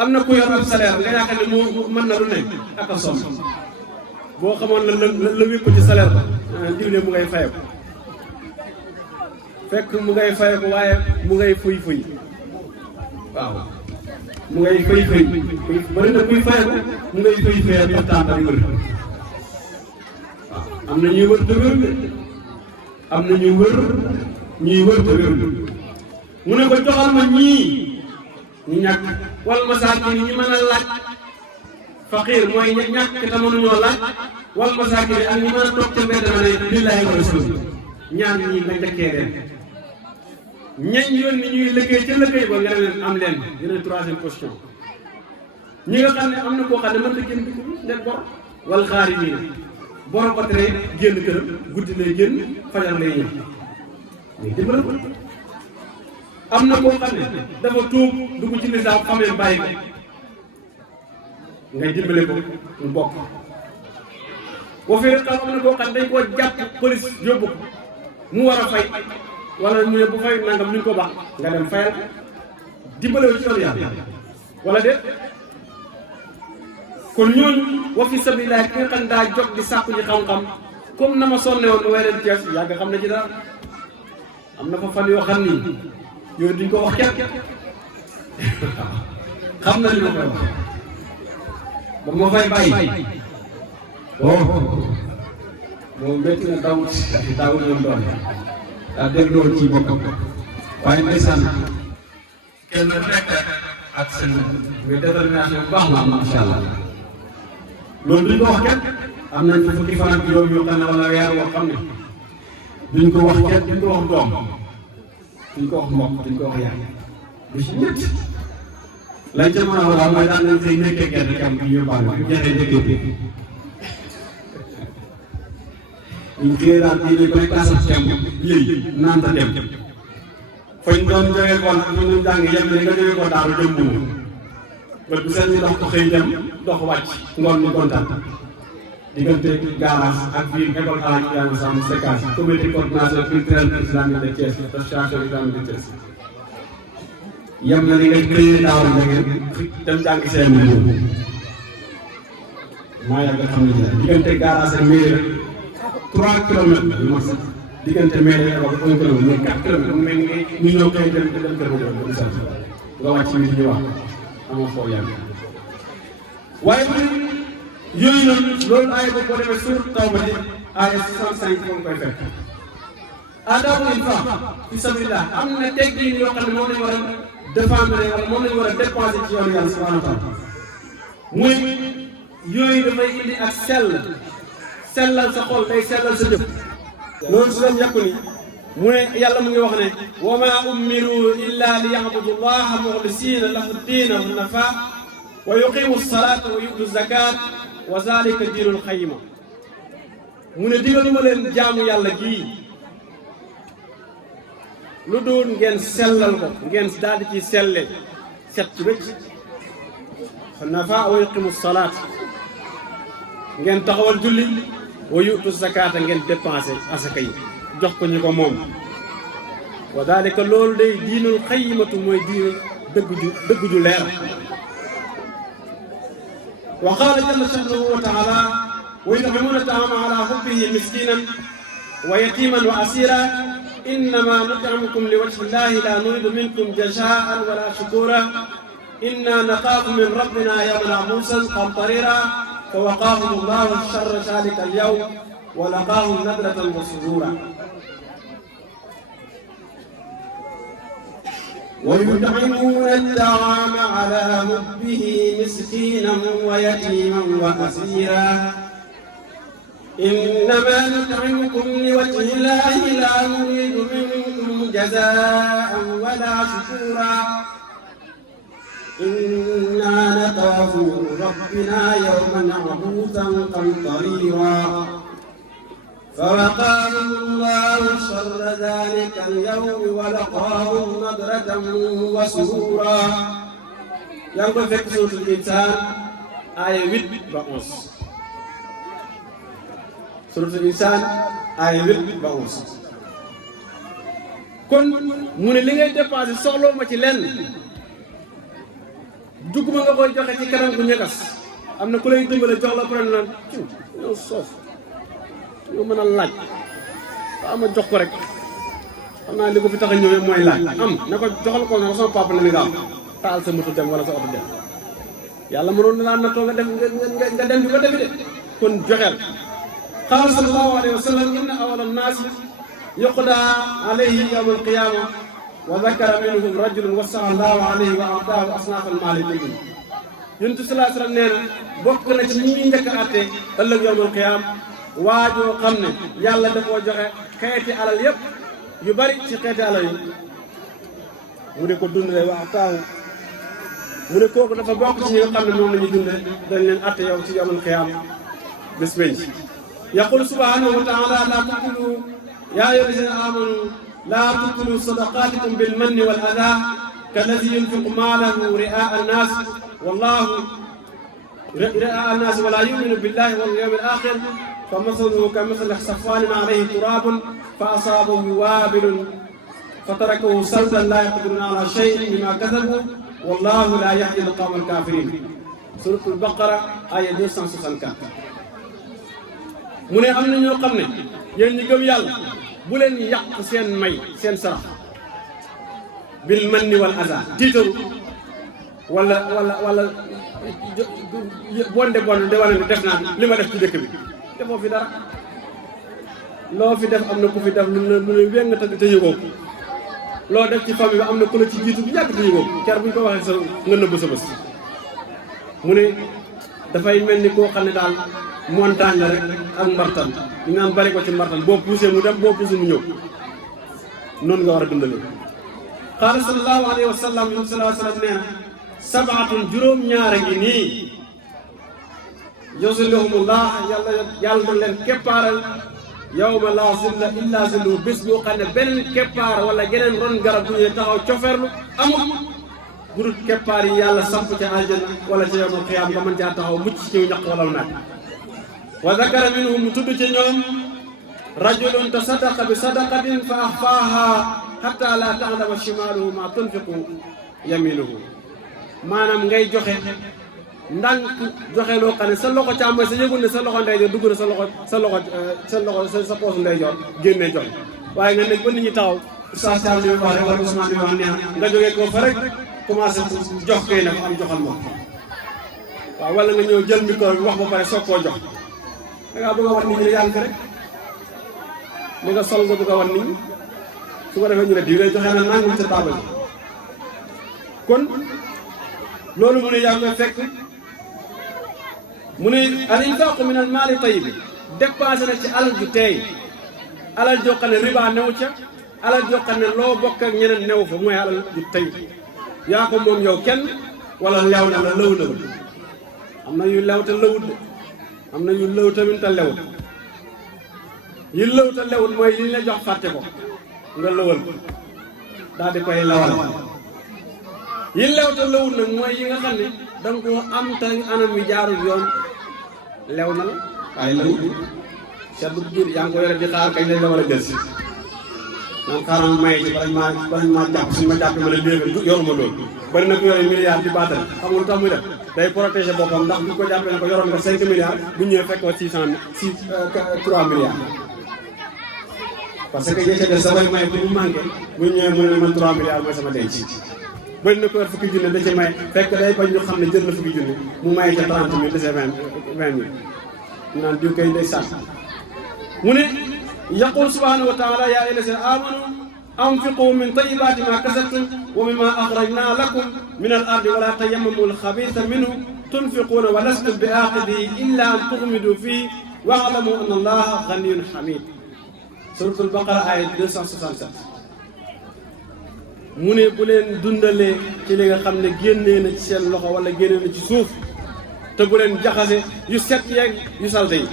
am na ku yor ab salaire nga yaakaar ne moo mën na lu ne ak a somm boo xamoon la wékku ci salaire ba diwle mu ngay faye ko fekk mu ngay faye ko waaye mu ngay fuy waaw mu ngay fëy bari na kuy faye ko mu ngay fëy ak waxtaan ak wër am na ñuy wër te wér am na ñuy wër te wér mu ne ko joxal ma ñii ñu ñàkk wal masaakin ñi mën a laaj faqiir mooy ñàkk te mënuñoo laaj wal masaakin ak ñi mën a toog ca mbedd ma ne lillaahi wa rasuul ñaar ñii nga njëkkee leen ñeñ yoon ni ñuy liggéey ca liggéey ba nga ne leen am leen yeneen troisième question ñi nga xam ne am na koo xam ne mën na génn dugg nekk bor wal xaarimiina bor ko tere génn këram guddi lay génn fajar lay ñëw mais dimbali ko am na koo xam ne dafa tuub dugg ci lislaam xamee bàyyi ko ngay dimbale ko mu bokk boo fi am na koo xam ne dañ koo jàpp police yóbbu ko mu war a fay wala ñu ne bu fay nangam ñu ko baax nga dem fayal dimbale ci yoon yàlla wala déet kon ñooñu wa fi sabilillah ki nga xam daa jóg di sàkku ji xam-xam comme na ma sonne woon way leen Cees yàgg xam ne ci dara am na fa fan yoo xam ni yooyu duñ ko wax kenn xam na li ma koy wax ba ma fay bàyyi moom métti na dawut yoon doon daa dégloon ci boppam waaye ndeysaan kenn ku nekk ak seen muy détermination bu baax ma am macha allah loolu duñ ko wax kenn am nañ fa fukki fan ak juróom yoo xam ne wala weer woo xam ne duñ ko wax kenn duñ ko wax doom duñ ko wax mbokk duñ ko wax yaay du ci ñett lañ ca mën a wax mooy daan nañ xëy nekkee gerte kam bi yóbbaale bi jeexee nekkee ñu xëy daal di ne ko ne kaasam temb yëy naan ta dem fañ doon jógee ko nag ñu jàng yem ne nga jógee ko daaru jëm buur ba bu seen ñu dox ko xëy dem dox wàcc ngoon ñu kontaan diggante garage ak biir école Alaaji Ibrahima Samb Sekas comité coordination culturelle islamique de Thiès association islamique de Thiès yem na ni nga xëyee daaru ngeen dem jàng seen buur maa yàgg xam ne diggante garage ak mairie rek 3 kilomètres yu mag sax diggante mairie ak 1 kilomètre mais 4 kilomètres mu mel ni ñu ñëw kay dem kër ba nga wàcc mi ñu wax amoo foo yàgg waaye yooyu noonu loolu aaya boobu boo demee suur Tawba di aaya 65 moom koy fekk aadaabul infaq fi sabilillah am na teggin yoo xam ne moom lañ war a défendre wala moom lañ war a dépenser ci yoonu yàlla subhanahu wa taala muy yooyu dafay indi ak sellal sa xol day sellal sa jëf loolu su doon yàqu ni mu ne yàlla mu ngi wax ne wa ma umiru illa li ya'budu llaha muxlisina lahu diina hunafa wa yuqimu salata wa yu'tu zakat wa zalika diinul xayima mu ne digaluma leen jaamu yàlla gii lu doon ngeen sellal ko ngeen daal di ci selle set ci wécc hunafa wa yuqimu salat ngeen taxawal julli wa yu'tu zakata ngeen dépensé asaka yi jox ko ñu ko moom wa dalika loolu day diinul xayimatu mooy diine dëgg ju leer wa qaala jalla sha'nuhu wa ta'ala wa yut'imuna ta'ama ala hubbihi miskinan wa yatiman wa asira innama nut'imukum liwajhi llahi la nuridu minkum jaza'an wala shukura inna naxaafu min rabbina yawman abuusan qamtarira فوقاهم الله شر ذلك اليوم ولقاهم نضرة وسرورا ويطعمون الطعام على حبه مسكينا ويتيما واسيرا انما نطعمكم لوجه الله لا نريد منكم جزاء ولا شكورا إنا نخاف من ربنا يوما عبوسا قمطريرا فوقاهم الله شر ذلك اليوم ولقاهم نضرة وسرورا ينقل في سورة الإنسان آية 8 ba 11 سورة الإنسان آية 8 ba 11 kon mu ne li ngay dépensé soxloo ma ci lenn duguma nga koy joxe ci kanam gu ñagas am na ku lay dimbale jox la pare naan ci ñoo soof ñoo mën a laaj ba ama jox ko rek xam naa li ko fi tax a ñëwee mooy laaj am na ko joxal ko na sama papa na mi gaaw taal sa moto dem wala sa oto dem yàlla mënoon na na too nga def nga dem di ko defi de kon joxeel qaala sallallahu alayhi wa sallam inna awwala an-naas yuqda alayhi yawm al-qiyama wa zakara minhum rajulun wasa'a Allahu alayhi wa a'taahu asnaaf al-maali kulli Yonent bi sallallahu alayhi wa sallam nee na bokk na ci ñi ñuy njëkk a àtte ëllëg yawmal qiyaam waajoo xam ne yàlla dafoo joxe xeeti alal yëpp yu bari ci xeeti alal yi mu ne ko dundale wa a'taahu mu ne kooku dafa bokk ci ñi nga xam ne moom la ñu dundee dañ leen àtte yow ci yawmal qiyaam bés penc yaqul subhaanahu wa ta'aala laa taqtulu yaa ayyuhallaziina aamanu laa tubtilu sadaqaatikum bil manni wal adaa kallazii yunfiqu maalahu ri'aa'a an-naas wallaahu ri'aa'a an-naas wa laa yu'minu billaahi wal yawmil aaxir fa masaluhu ka masali safwanin alayhi turabun fa asaabahu waabilun fa tarakahu saldan laa yaqdiruna ala shay'in mimma kasabu wallahu la yahdi al-qawma al-kafirin. Suratul Baqara aya 264. mu ne am na ñoo xam ne yéen ñi gëm yàlla bu leen yàq seen may seen sarax bil manni wal aza tiitaru wala bonde de wane ne def naa li ma def ci dëkk bi defoo fi dara. loo fi def am na ku fi def lu ne wéng nga te yëgoo ko loo def ci famille bi am na ku la ci jiitu bu yàgg te yëgoo ko ker bu ñu ko waxee sa nga nëbb sa bës. mu ne dafay mel ni koo xam ne daal montagne la rek ak mbartal ñu naan bari ko ci mbartal boo poussé mu dem boo poussé mu ñëw noonu nga war a dundalee. qaala sallallahu alayhi wa sallam nee na sabaatun juróom-ñaare ngi nii yuzilluhumullah yàlla na leen keppaaral yawma laa zilla illa zilluhu bés boo xam ne beneen keppaar wala geneen ron garab bu ñuy taxaw cofeerlu amul gudul keppaar yi yàlla samp ca aljana wala ca yawmal qiyaam nga mën caa taxaw mucc ci ñaq wala naat. wa zakara minhum mu tudd ca ñoom rajulun tasaddaqa bi sadaqatin fa axfaaha hatta la ta'lama shimaaluhu ma tunfiqu yaminuhu. maanaam ngay joxe ndànk joxe loo xam ne sa loxo càmmoñ sa yëgul ne sa loxo ndeyjoor dugg na sa poosu ndeyjoor génnee joxe waaye nga nekk ba nit ñi taxaw saa saa li wax rek wala Ousmane li wax neex nga jógee ko fa rek commencé jox kay nag am joxal moom. waaw wala nga ñëw jël micro bi wax ba pare soog koo jox da ngaa bëgg a wan nit ñi ne yaa ngi fi rek li nga sol nga bëgg a wan nit ñi su ko defee ñu ne diw lay joxe na nangam sa taabal kon loolu mu ne yaa ngi fekk mu ne al infaqu min al maali tayyib dépensé na ci alal ju teey alal joo xam ne riba new ca alal joo xam ne loo bokk ak ñeneen new fa mooy alal ju tey yaa ko moom yow kenn wala lew na la lëw na am na yu lew te lëwut de am na yu lëw tamit te lewut yu lëw te lewut mooy li ñu la jox fàtte ko nga lëwal ko daal di koy lawal yi lew te lëwut nag mooy yi nga xam ne danga ko am te anam wi jaarul yoon lew na la waaye lëwut seddu biir yaa ngi ko yore di xaar kañ lañ la war a jël si naan xaaral ma maye ci balañ maa jàpp suñu ma jàpp ma ne léegi yoruma loolu bari na ko yore milliard di baatal xamul tax muy def day protéger boppam ndax bu ko jàppee ne ko yoroon nga 5 milliards bu ñëwee fekk ko 3 milliards parce que yéen a samay maye pour mu manqué bu ñëwee mu ne man 3 milliards mooy sama denc bari na ko yor fukki junne da ci may fekk day bañ ñu xam ne jël na fukki junne mu maye ca 30 000 dese 20 000 ñu naan diw kay day sànq mu ne yaqul subhanahu wa taala yaa ayyuhallazina amanu anfiqu min tayyibati ma kasabtum wa mimma akhrajna lakum min al ardi wa la tayammamu al khabitha minhu tunfiquna wa lastum bi aqidihi illa an tughmidu fihi wa'lamu anna allaha ghaniyyun hamid. Suratul Baqara ayat 267. mu ne bu leen dundalee ci li nga xam ne génnee na ci seen loxo wala génnee na ci suuf te bu leen jaxase yu set yeeg yu salte yi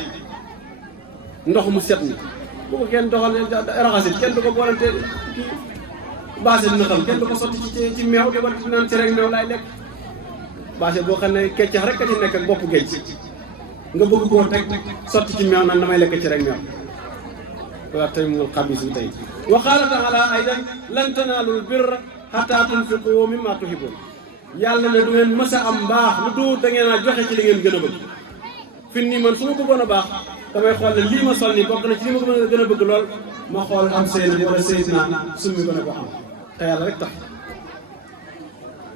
ndox mu set mi bu ko kenn doxal raxasit kenn du ko boolante kii baase dina xam kenn du ko sotti ci meew di war naan ci rek meew laay lekk baase boo xam ne keccax rek a ci nekk ak bopp géej nga bëgg koo teg sotti ci meew naan damay lekk ci rek meew wa tayammamul xabiis tey wa qaala taala aydan lan tanaalul birra hattaa tunfiqu mimma tuhibbuun yàlla ne du ngeen mës a am mbaax lu dul da ngeen a joxe ci li ngeen gën a bëgg fi nii man su ma bëggoon a baax damay xool ne lii ma sol nii bokk na ci li ma gën a bëgg lool ma xool am seen wala Seydina summi ko ne ko am te yàlla rek tax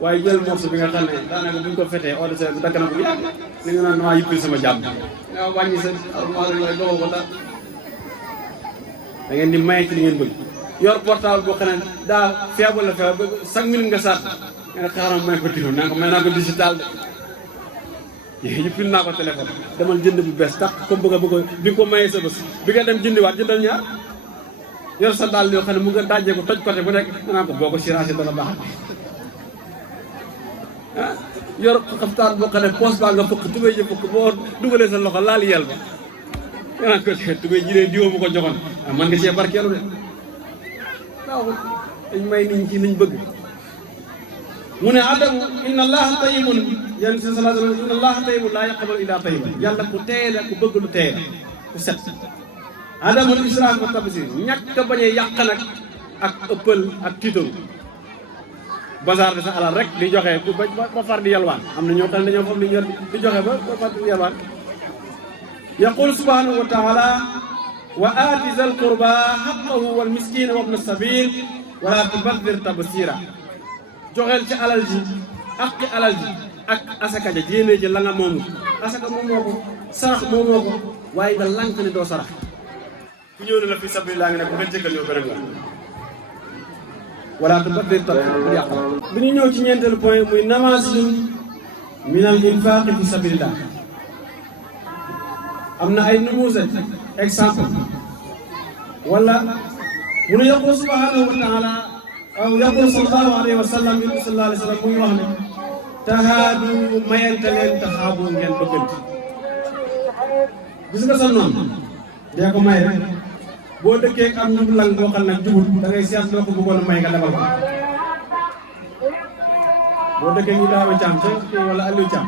waaye jël morceau bi nga xam ne daanaka buñ ko fetee eau de Javel bi dagg na ko yàgg li nga naan damaa yippil sama jàmm nga wàññi sa armoire lay doxoo ko dara da ngeen di maye ci li ngeen bëgg yor portable boo xam ne daa feebar la feebar ba 5 minutes nga sàtt nga xaaral may ko diw naa ko may naa ko digital de yippil naa ko téléphone demal jënd bu bees tax comme bëgg bi nga ko mayee sa bés bi nga dem jëndiwaat jëndal ñaar yor sa daal yoo xam ne mu nga dajee ko toj côté bu nekk nga naan ko boo ko siragé dana baax ah yor xaftaan boo xam ne poos baa nga fëkk tubéy ji fëkk boo dugalee sa loxo laal yel ba nga naan ko tubéy ji dee diwoo mu ko joxoon ah man nga cee barkeelu de waaw dañ may nit ñi ci liñ bëgg mu ne adamu inna allaha tayyibun yan si sallallahu alayhi wa sallam inna allaha tayyibun laa yaqbalu illa tayyiban yàlla ku teey la ku bëgg lu teey la ku set adamul islam wa tabsir ñàkk bañ a yàq nag ak ëppal ak tiitaru bazar de sa alal rek di joxe ku ba far di yalwaan am na ñoo xam ne dañoo fam li ñor di joxe ba far di yalwaan yaqul subhanahu wa taala wa aati zal qurba haqqahu wal miskina wa ibna sabil wala tubaddir tabsira joxeel ci alal ji ak alal ji ak asaka ja jéemee ci la nga moomu asaka moom moo ko sarax moom moo ko waaye nga lànk ne doo sarax ku ñëw ne la fi sabilillah nga ne bu nga jëkkal yow beneen la wala tubaddir tabsira bu yàq bi ñu ñëw ci ñeenteelu point muy namaasijun min al infaqi fi sabilillah am na ay numuusa exemple wala mu ne yaqul subhanahu wa taala aw yaqul sallallahu alayhi wa sallam yonent sallallahu alayhi wa sallam muy wax ne tahaadu mayante leen taxaabu ngeen bëggante gis nga sa noonu dee ko may rek boo dëkkee am njub lang boo xam ne jubut da ngay seet loo ko bëggoon a may nga lebal ko boo dëkkee ñu daaw a caam ca wala Aliou Caam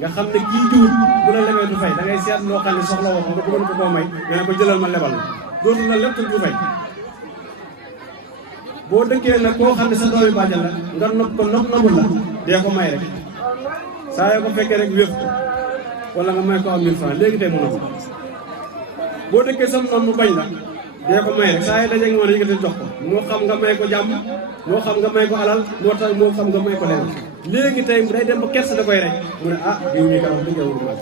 nga xam ne kii jubut bu la lebee du fay da ngay seet loo xam ne soxla woo ko nga bëggoon ko koo may nga ne ko jëlal ma lebal la dootu la lépp du fay boo dëkkee nag koo xam ne sa doomi bàjjan la nga nopp ko nobul la dee ko may rek saa yoo ko fekkee rek wéef ko wala nga may ko am 1000 francs léegi tey mu nopp boo dëkkee sam noonu mu bañ la dee ko may rek saa yi daje nga mën a yëkkati jox ko moo xam nga may ko jàmm moo xam nga may ko alal moo xam nga may ko leen léegi tey day dem ba kersa da koy rek mu ne ah diw ñi ka wax dëgg yàlla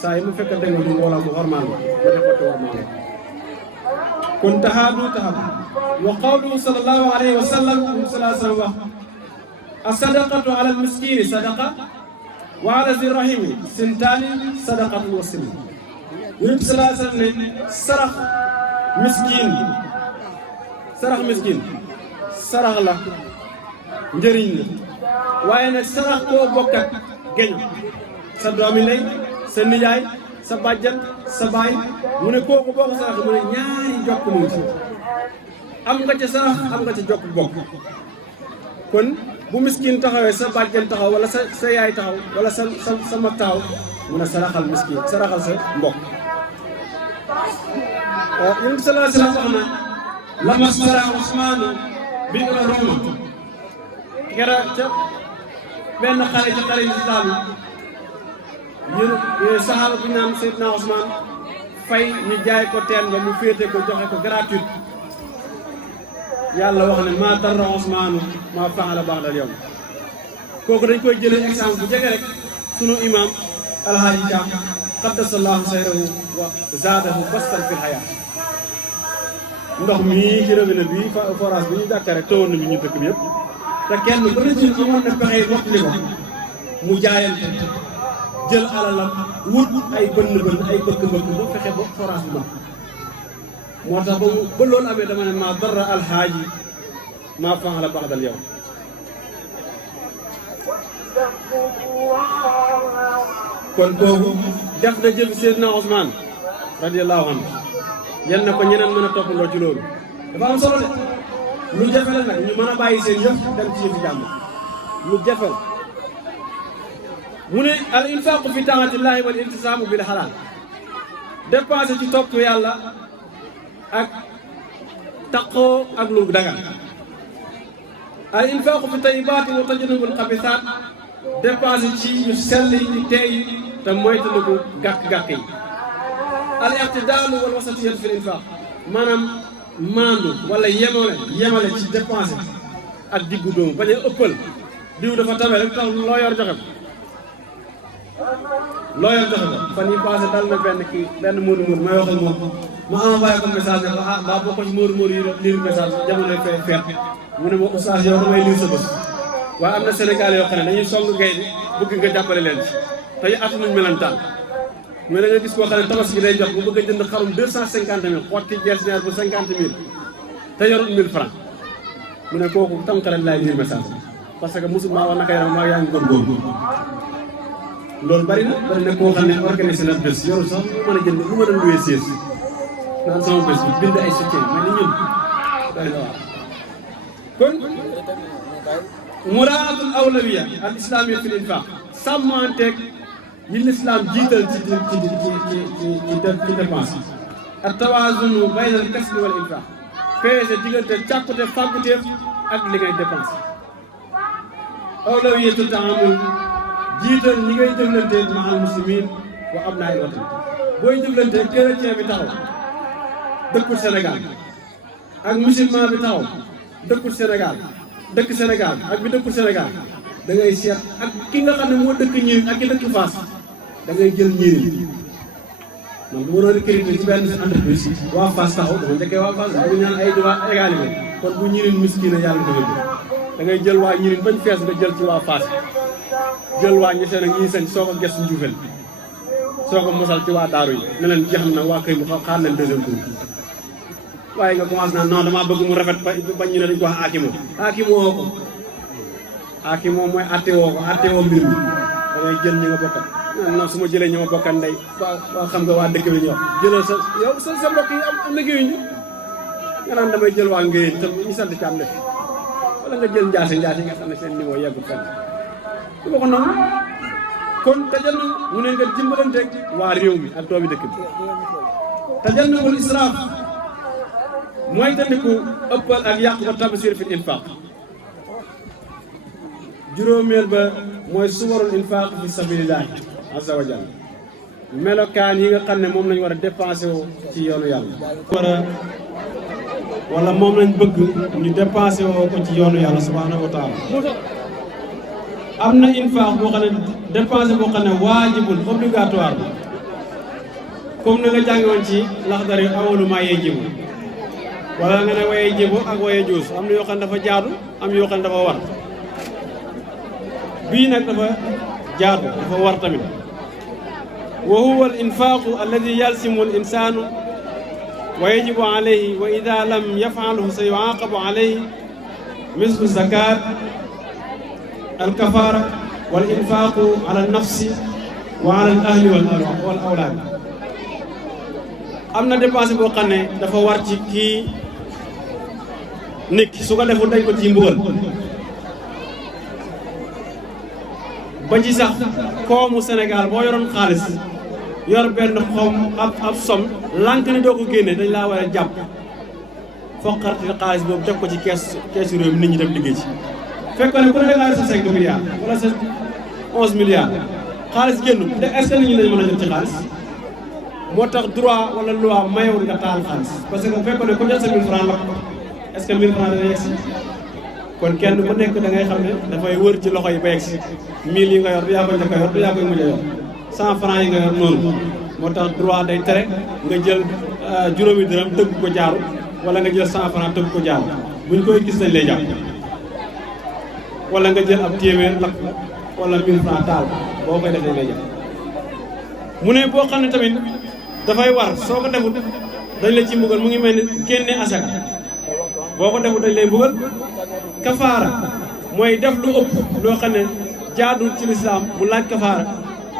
saa yi mu fekkante nga du mbooloo mu xormaal ma def ko te warmaal kon tahaadu wa qawluhu sallallahu alayhi wa sallam wax as-sadaqatu ala al-miskini sadaqa wa ala zi rahimi sintaani sadaqatu wa sin yonent bi sallallahu alayhi wa sallam ne sarax miskin sarax la njëriñ la waaye nag sarax koo bokkat geñ sa doomi ndey sa nijaay sa bàjjan sa baay mu ne kooku boo ko sarax mu ne ñaari jokk mu ngi ci am nga ca sarax am nga ca jokk bokk kon bu miskin taxawee sa bàjjan taxaw wala sa yaay taxaw wala sa mag taxaw mu ne saraxal miskin saraxal sa mbokk yonent bi sallallahu alayhi wa sallam wax na lama stara Usmaanu bi Roma kera ca benn xale ca xale lislaam yi saxaaba bu ñu naan Seydina Ousmane fay ñu jaay ko teen ba mu féete ko joxe ko gratuite yàlla wax ne maa darra Ousmane maa faala ba'da al-yawm kooku dañ koy jëlee exemple bu jege rek sunu imam alhaaji Caam qaddasallahu sayrahu wa zaadahu bastan fil hayaa ndox mii ci robinet bi forage bi ñu jàkka rek tawoon nañu ñu dëkk bi yëpp te kenn ba na ci amoon na pexe mottali ko mu jaayante jël alalam wut ay bënn ay bëkk ba fexe ba forage bi moo tax ba loolu amee dama ne maa darra alxaaji maa faala ba'dal yawm kon kooku def na jëf Seydina Ousmane radiyallahu anhu yal na ko ñeneen mën a toppandoo ci loolu dafa am solo de lu jafe la nag ñu mën a bàyyi seen yëf dem ci yëfi jàmm lu jafe la mu ne al infaqu fi taatillahi wal iltisaamu bil halal dépensé ci topp yàlla ak taqoo ak lu dagan al infaqu fi tayyibaati wa tajannubul xabisaat dépensé ci yu sell yi teey te moytandiku gàkk-gàkk yi al i'tidaalu wal wasatiyatu fil infaq maanaam maandu wala yemale ci dépensé ak diggu doomu bañ a ëppal diw dafa tabe rek tax loo yor joxe ko fan yi passé dal na benn muur may wax ak moom ma envoyé ko message ne ko ah mbaa bokk ci muur yi lire message jamonoy feet mu ne ma oustaz yow damay lire sa bés waaye am na Sénégal yoo xam ne dañuy song gay di bëgg nga jàppale leen ci tey atunuñ melantaan mais da nga gis koo xam ne tabaski day jot bu bëgg a jënd xarum 250 000 xotti jees bu 50 000 te yorut 1000 francs mu ne kooku tamxarit laay lire message parce que mosul maa wax naka yaram maa yaa ngi góorgóorlu loolu bari na koo xam ne organisé na bés yorul sax lu mën a jënd lu mën a loué siège naan sama bés bi bind ay soutien mais ni ñun doy na waar kon muraatul awlawiya al islamiyya fil infaq sàmmanteeg yi l'islam jiital ci dépense ak tawaazunu bayna al kasbi wal infaq peese diggante càkkute fàgguteef ak li ngay dépense awlawiyatul taamul jiital ñi ngay jëflante mahal muslimin wa abnaa'il watan booy jëflante chrétien bi taxaw dëkkul Sénégal ak musulman bi taxaw dëkkul Sénégal dëkk Sénégal ak bi dëkkul Sénégal da ngay seet ak ki nga xam ne moo dëkk ñirin ak ki dëkk Fass da ngay jël ñirin man bu ma doon critiquer ci benn entreprise waa Fass taxaw dama njëkkee waa Fass dañu ñaan ay droit égalité kon bu ñirin miskina yàlla ko yóbbu da ngay jël waa ñirin bañ fees nga jël ci waa Fass jël waa ñi seen ak ñi sañ soo ko gëstu njuufel soo ko mosal ci waa daaru yi ne leen jeex na waa kër mu xaar leen deuxième tour waaye nga commencé naa non damaa bëgg mu rafet bañ ñu ne dañ ko wax aakimoo ko aakimoo mooy attewoo mbir mi da ngay jël ñi nga bokkal non su ma jëlee ñi ma bokkal ndey waa xam nga waa dëkk bi ñu wax jëlal sa mbokk yi am na géewiñ nga naan damay jël waa ngéyéen te ñu sant ci am def wala nga jël njaase nga xam ne seen niveau yeggul fenn du ma ko noonu kon tajal mu ne nga dimbalanteeg waa réew mi ak doomi dëkk bi tajannubul israaf mooy tandiku ëppal ak yàq ba tabsir fi infaq juróomeel ba mooy suwarul infaq fi sabilillah azza wa jalla melokaan yi nga xam ne moom lañ war a dépensé woo ci yoonu yàlla wala moom lañ bëgg ñu dépensé woo ko ci yoonu yàlla subhanahu wa taala am na infaq boo xam ne dépensé boo xam ne waajibul obligatoire bi comme na nga jàngi woon ci laxdari awalu maa yee jibu wala nga ne waye jibu ak waye juus am na yoo xam ne dafa jaadu am yoo xam ne dafa war bii nag dafa jaadu dafa war tamit wa huwa al infaqu alladi yalsimu al insanu wa yajibu alayhi wa ida lam yafalhu sa yuaqabu alayhi mislu zakat al kafara wal infaqu ala al nafsi wa ala al ahli wal awlaad am na dépense boo xam ne dafa war ci kii nit su ko deful dañ ko ci mbugal ba ci sax koomu Sénégal boo yoroon xaalis yor benn xom ab som lànk ni doo ko génne dañ laa war a jàpp foqarti xaalis boobu teg ko ci keesu réew mi nit ñi dem liggéey ci fekkoon ne ku ne da ngaa yor sa 5 milliards wala sa 11 milliards xaalis génn est-ce que nit ñi dañ mën a jot ci xaalis moo tax droit wala loi mayewul nga taal xaalis parce que fekkoon ne ku jot sa 1000 francs la est-ce que 1000 francs dana yegsi kon kenn ku nekk da ngay xam ne dafay wër ci loxo yi ba yegsi 1000 yi nga yor du yaa koy njëkk a yor du yaa koy mujj a yor 100 francs yi nga yor noonu moo tax droit day tere nga jël juróomi dërëm tëgg ko jaaru wala nga jël 100 francs tëgg ko jaaru buñ koy gis nañ lay jàpp wala nga jël ab téeméer lakk wala 1000 francs taal boo koy def dañ lay jàpp mu ne boo xam ne tamit dafay war soo ko defut dañ la ci mbugal mu ngi mel ni génne asaka boo ko defut dañ lay mbugal kafaara mooy def lu ëpp loo xam ne jaadul ci lislaam mu laaj kafaara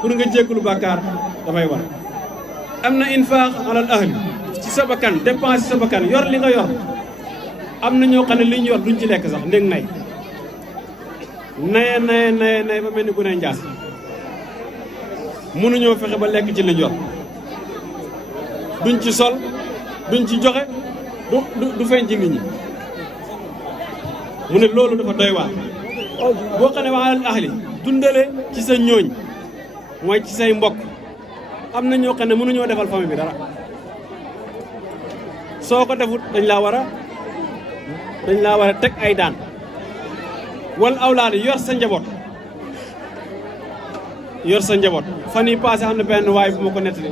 pour nga jéggalu bàkkaar dafay war am na infaq alal ahli ci sa bakkan dépense ci sa bakkan yor li nga yor am na ñoo xam ne li ñu yor duñ ci lekk sax ndég nay naye ba mel ni gu ne njaas mënuñoo fexe ba lekk ci li ñu yor duñ ci sol duñ ci joxe du feeñ ci nit ñi mu ne loolu dafa doy waar boo xam ne waxalal ahli dundale ci sa ñooñ mooy ci say mbokk am na ñoo xam ne mënuñoo defal famille bi dara soo ko defut dañ laa war a teg ay daan wal awlaad yor sa njaboot fan yi passé am na benn waay bu ma ko nettali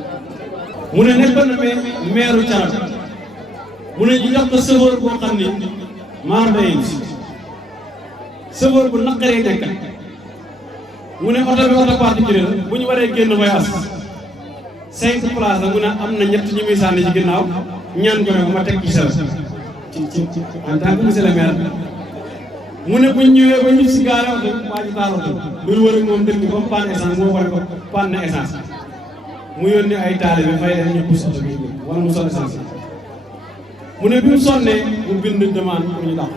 mu ne nekkoon na meeru Carab mu ne ñu jox ko chauffeur boo xam ni maar day chauffeur bu naqaree nekk mu ne oto bi oto particulier la bu ñu waree génn voyage 5 places la mu ne am na ñett ñu muy sànni ci ginnaaw ñaan ko ne ma teg ci ci en tant que monsieur le maire mu ne bu ñu ñëwee ba ñu si gaare oto waa ji taal oto bi wër ak moom dëkk ba mu panne essence moo war ko panne essence mu yónni ay taalibe fay leen ñu pousse oto bi wala mu sol essence mu ne bi mu sonnee mu bind demande pour ñu dàq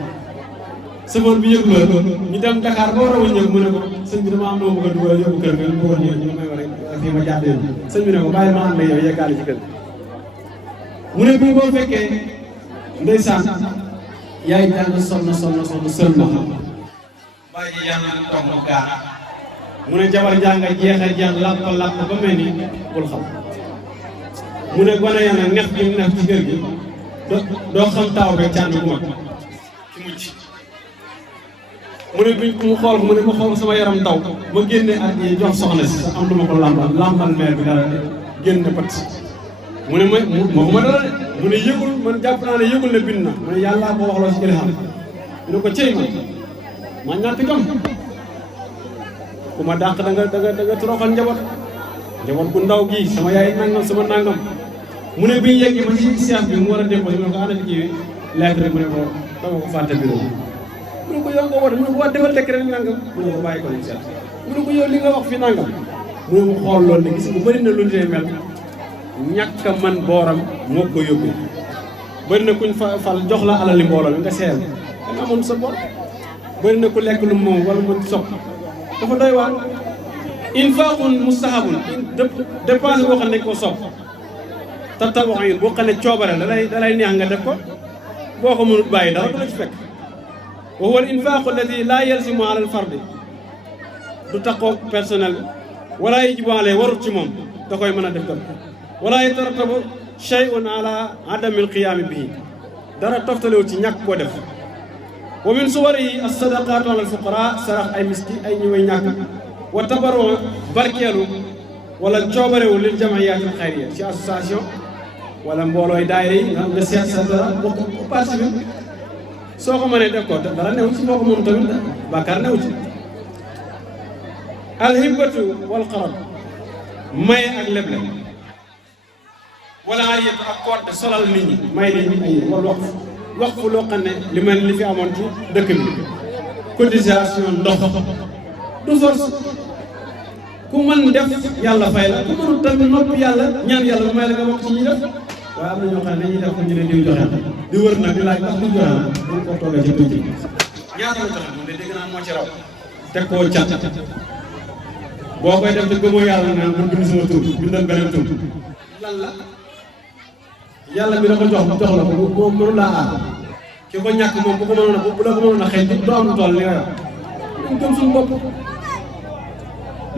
sëfoor bi yëg loolu ñu dem Dakar ba war a wëññeeku mu ne ko sëñ bi dama am loo bëgg a dugal yóbbu kër ga ñu bëggoon ñëw ñu ne may war a fii ma jàdd yoon sëñ bi ne ko bàyyi ma ànd ak yow yeggaale ci kër mu ne bii boo fekkee ndeysaan yaay jàng sonn sël ma bàyyi yàlla toog mu gaar mu ne jabar jàng jeex làpp ba mel ni bul xam mu ne gone ya nag neex gi mu neex ci kër gi doo xam taaw be cànd bu mag ci mucc mu ne bi mu xool mu ne ma xool sama yaram taw ma génne ak yi jox soxna si am lu ma ko làmbal meer bi dara génne pat mu ne ma dara de mu ne yëgul man jàpp naa ne yëgul ne bind na mu ne yàllaa ko waxloo ci ilham mu ne ko cëy ma ñàkk jom ku ma dàq da nga toroxal njaboot bu ndaw gii sama yaay nangam sama nangam mu ne bi ñu yeggee ba ci chef bi mu war a déposé mu ne ko ana fi kii lettre mu ne ko dama ko fàtte bureau mu ne ko yow nga woote mu ne ko waa defal décret nangam mu ne ko bàyyi ko mu seet mu ne ko yow li nga wax fi nangam mu ne mu xool loolu ne gis nga bëri na lu tey mel ñàkk a man booram moo ko yóbbu bëri na kuñ fal jox la alali mbooloo mi nga seer danga amoon sa bor bëri na ku lekk lu moom wala mu sopp dafa doy waar infaaqun mustahabun dépense boo xam ne koo sopp tatawu'in boo xam ne coobare da lay neex nga def ko boo ko mënut bàyyi dara du la ci fekk wa huwa al infaaqu alladi laa yalzimu ala al fardi du taqoo personnel wala yajibu alayhi warut ci moom da koy mën a def wala yatarattabu shay'un ala adami al qiyaami bihi dara toftalewu ci ñàkk koo def wa min suwarihi as-sadaqatu ala al fuqara sarax ay miski ay ñi way ñàkk wa tabarru barkeelu wala coobarewu lil jam'iyaati al xayriya ci association wala mboolooy daayira yi nga seet sa dara bokk participer soo ko mënee def ko dara new ci boo ko moom tamit bàkkaar new ci alhibbatu wal qarad maye ak leble wala ariyatu ak koot solal nit ñi may nit ñi ay wala wax fu loo xam ne li mel li fi amoon ci dëkk bi cotisation ndox du force ku mën def yàlla fay la ku mënul tamit nopp yàlla ñaan yàlla bu may la nga bokk ci ñi def waaye am na ñoo xam ne dañuy def ko ñu ne diw joxe di wër nag di laaj ndax di joxe na bu ko toogee ci tuuti ñaata la joxe moom de dégg naa moo ci raw teg koo cat boo koy def te gëmoo yàlla naan man bind sama tur bindal beneen tur lan la yàlla bi da ko jox la ko moom mënu laa aar ki ko ñàkk moom bu ko mënoon a bu la ko mënoon a xëy doo am lu toll li nga yor dañ gëm suñu bopp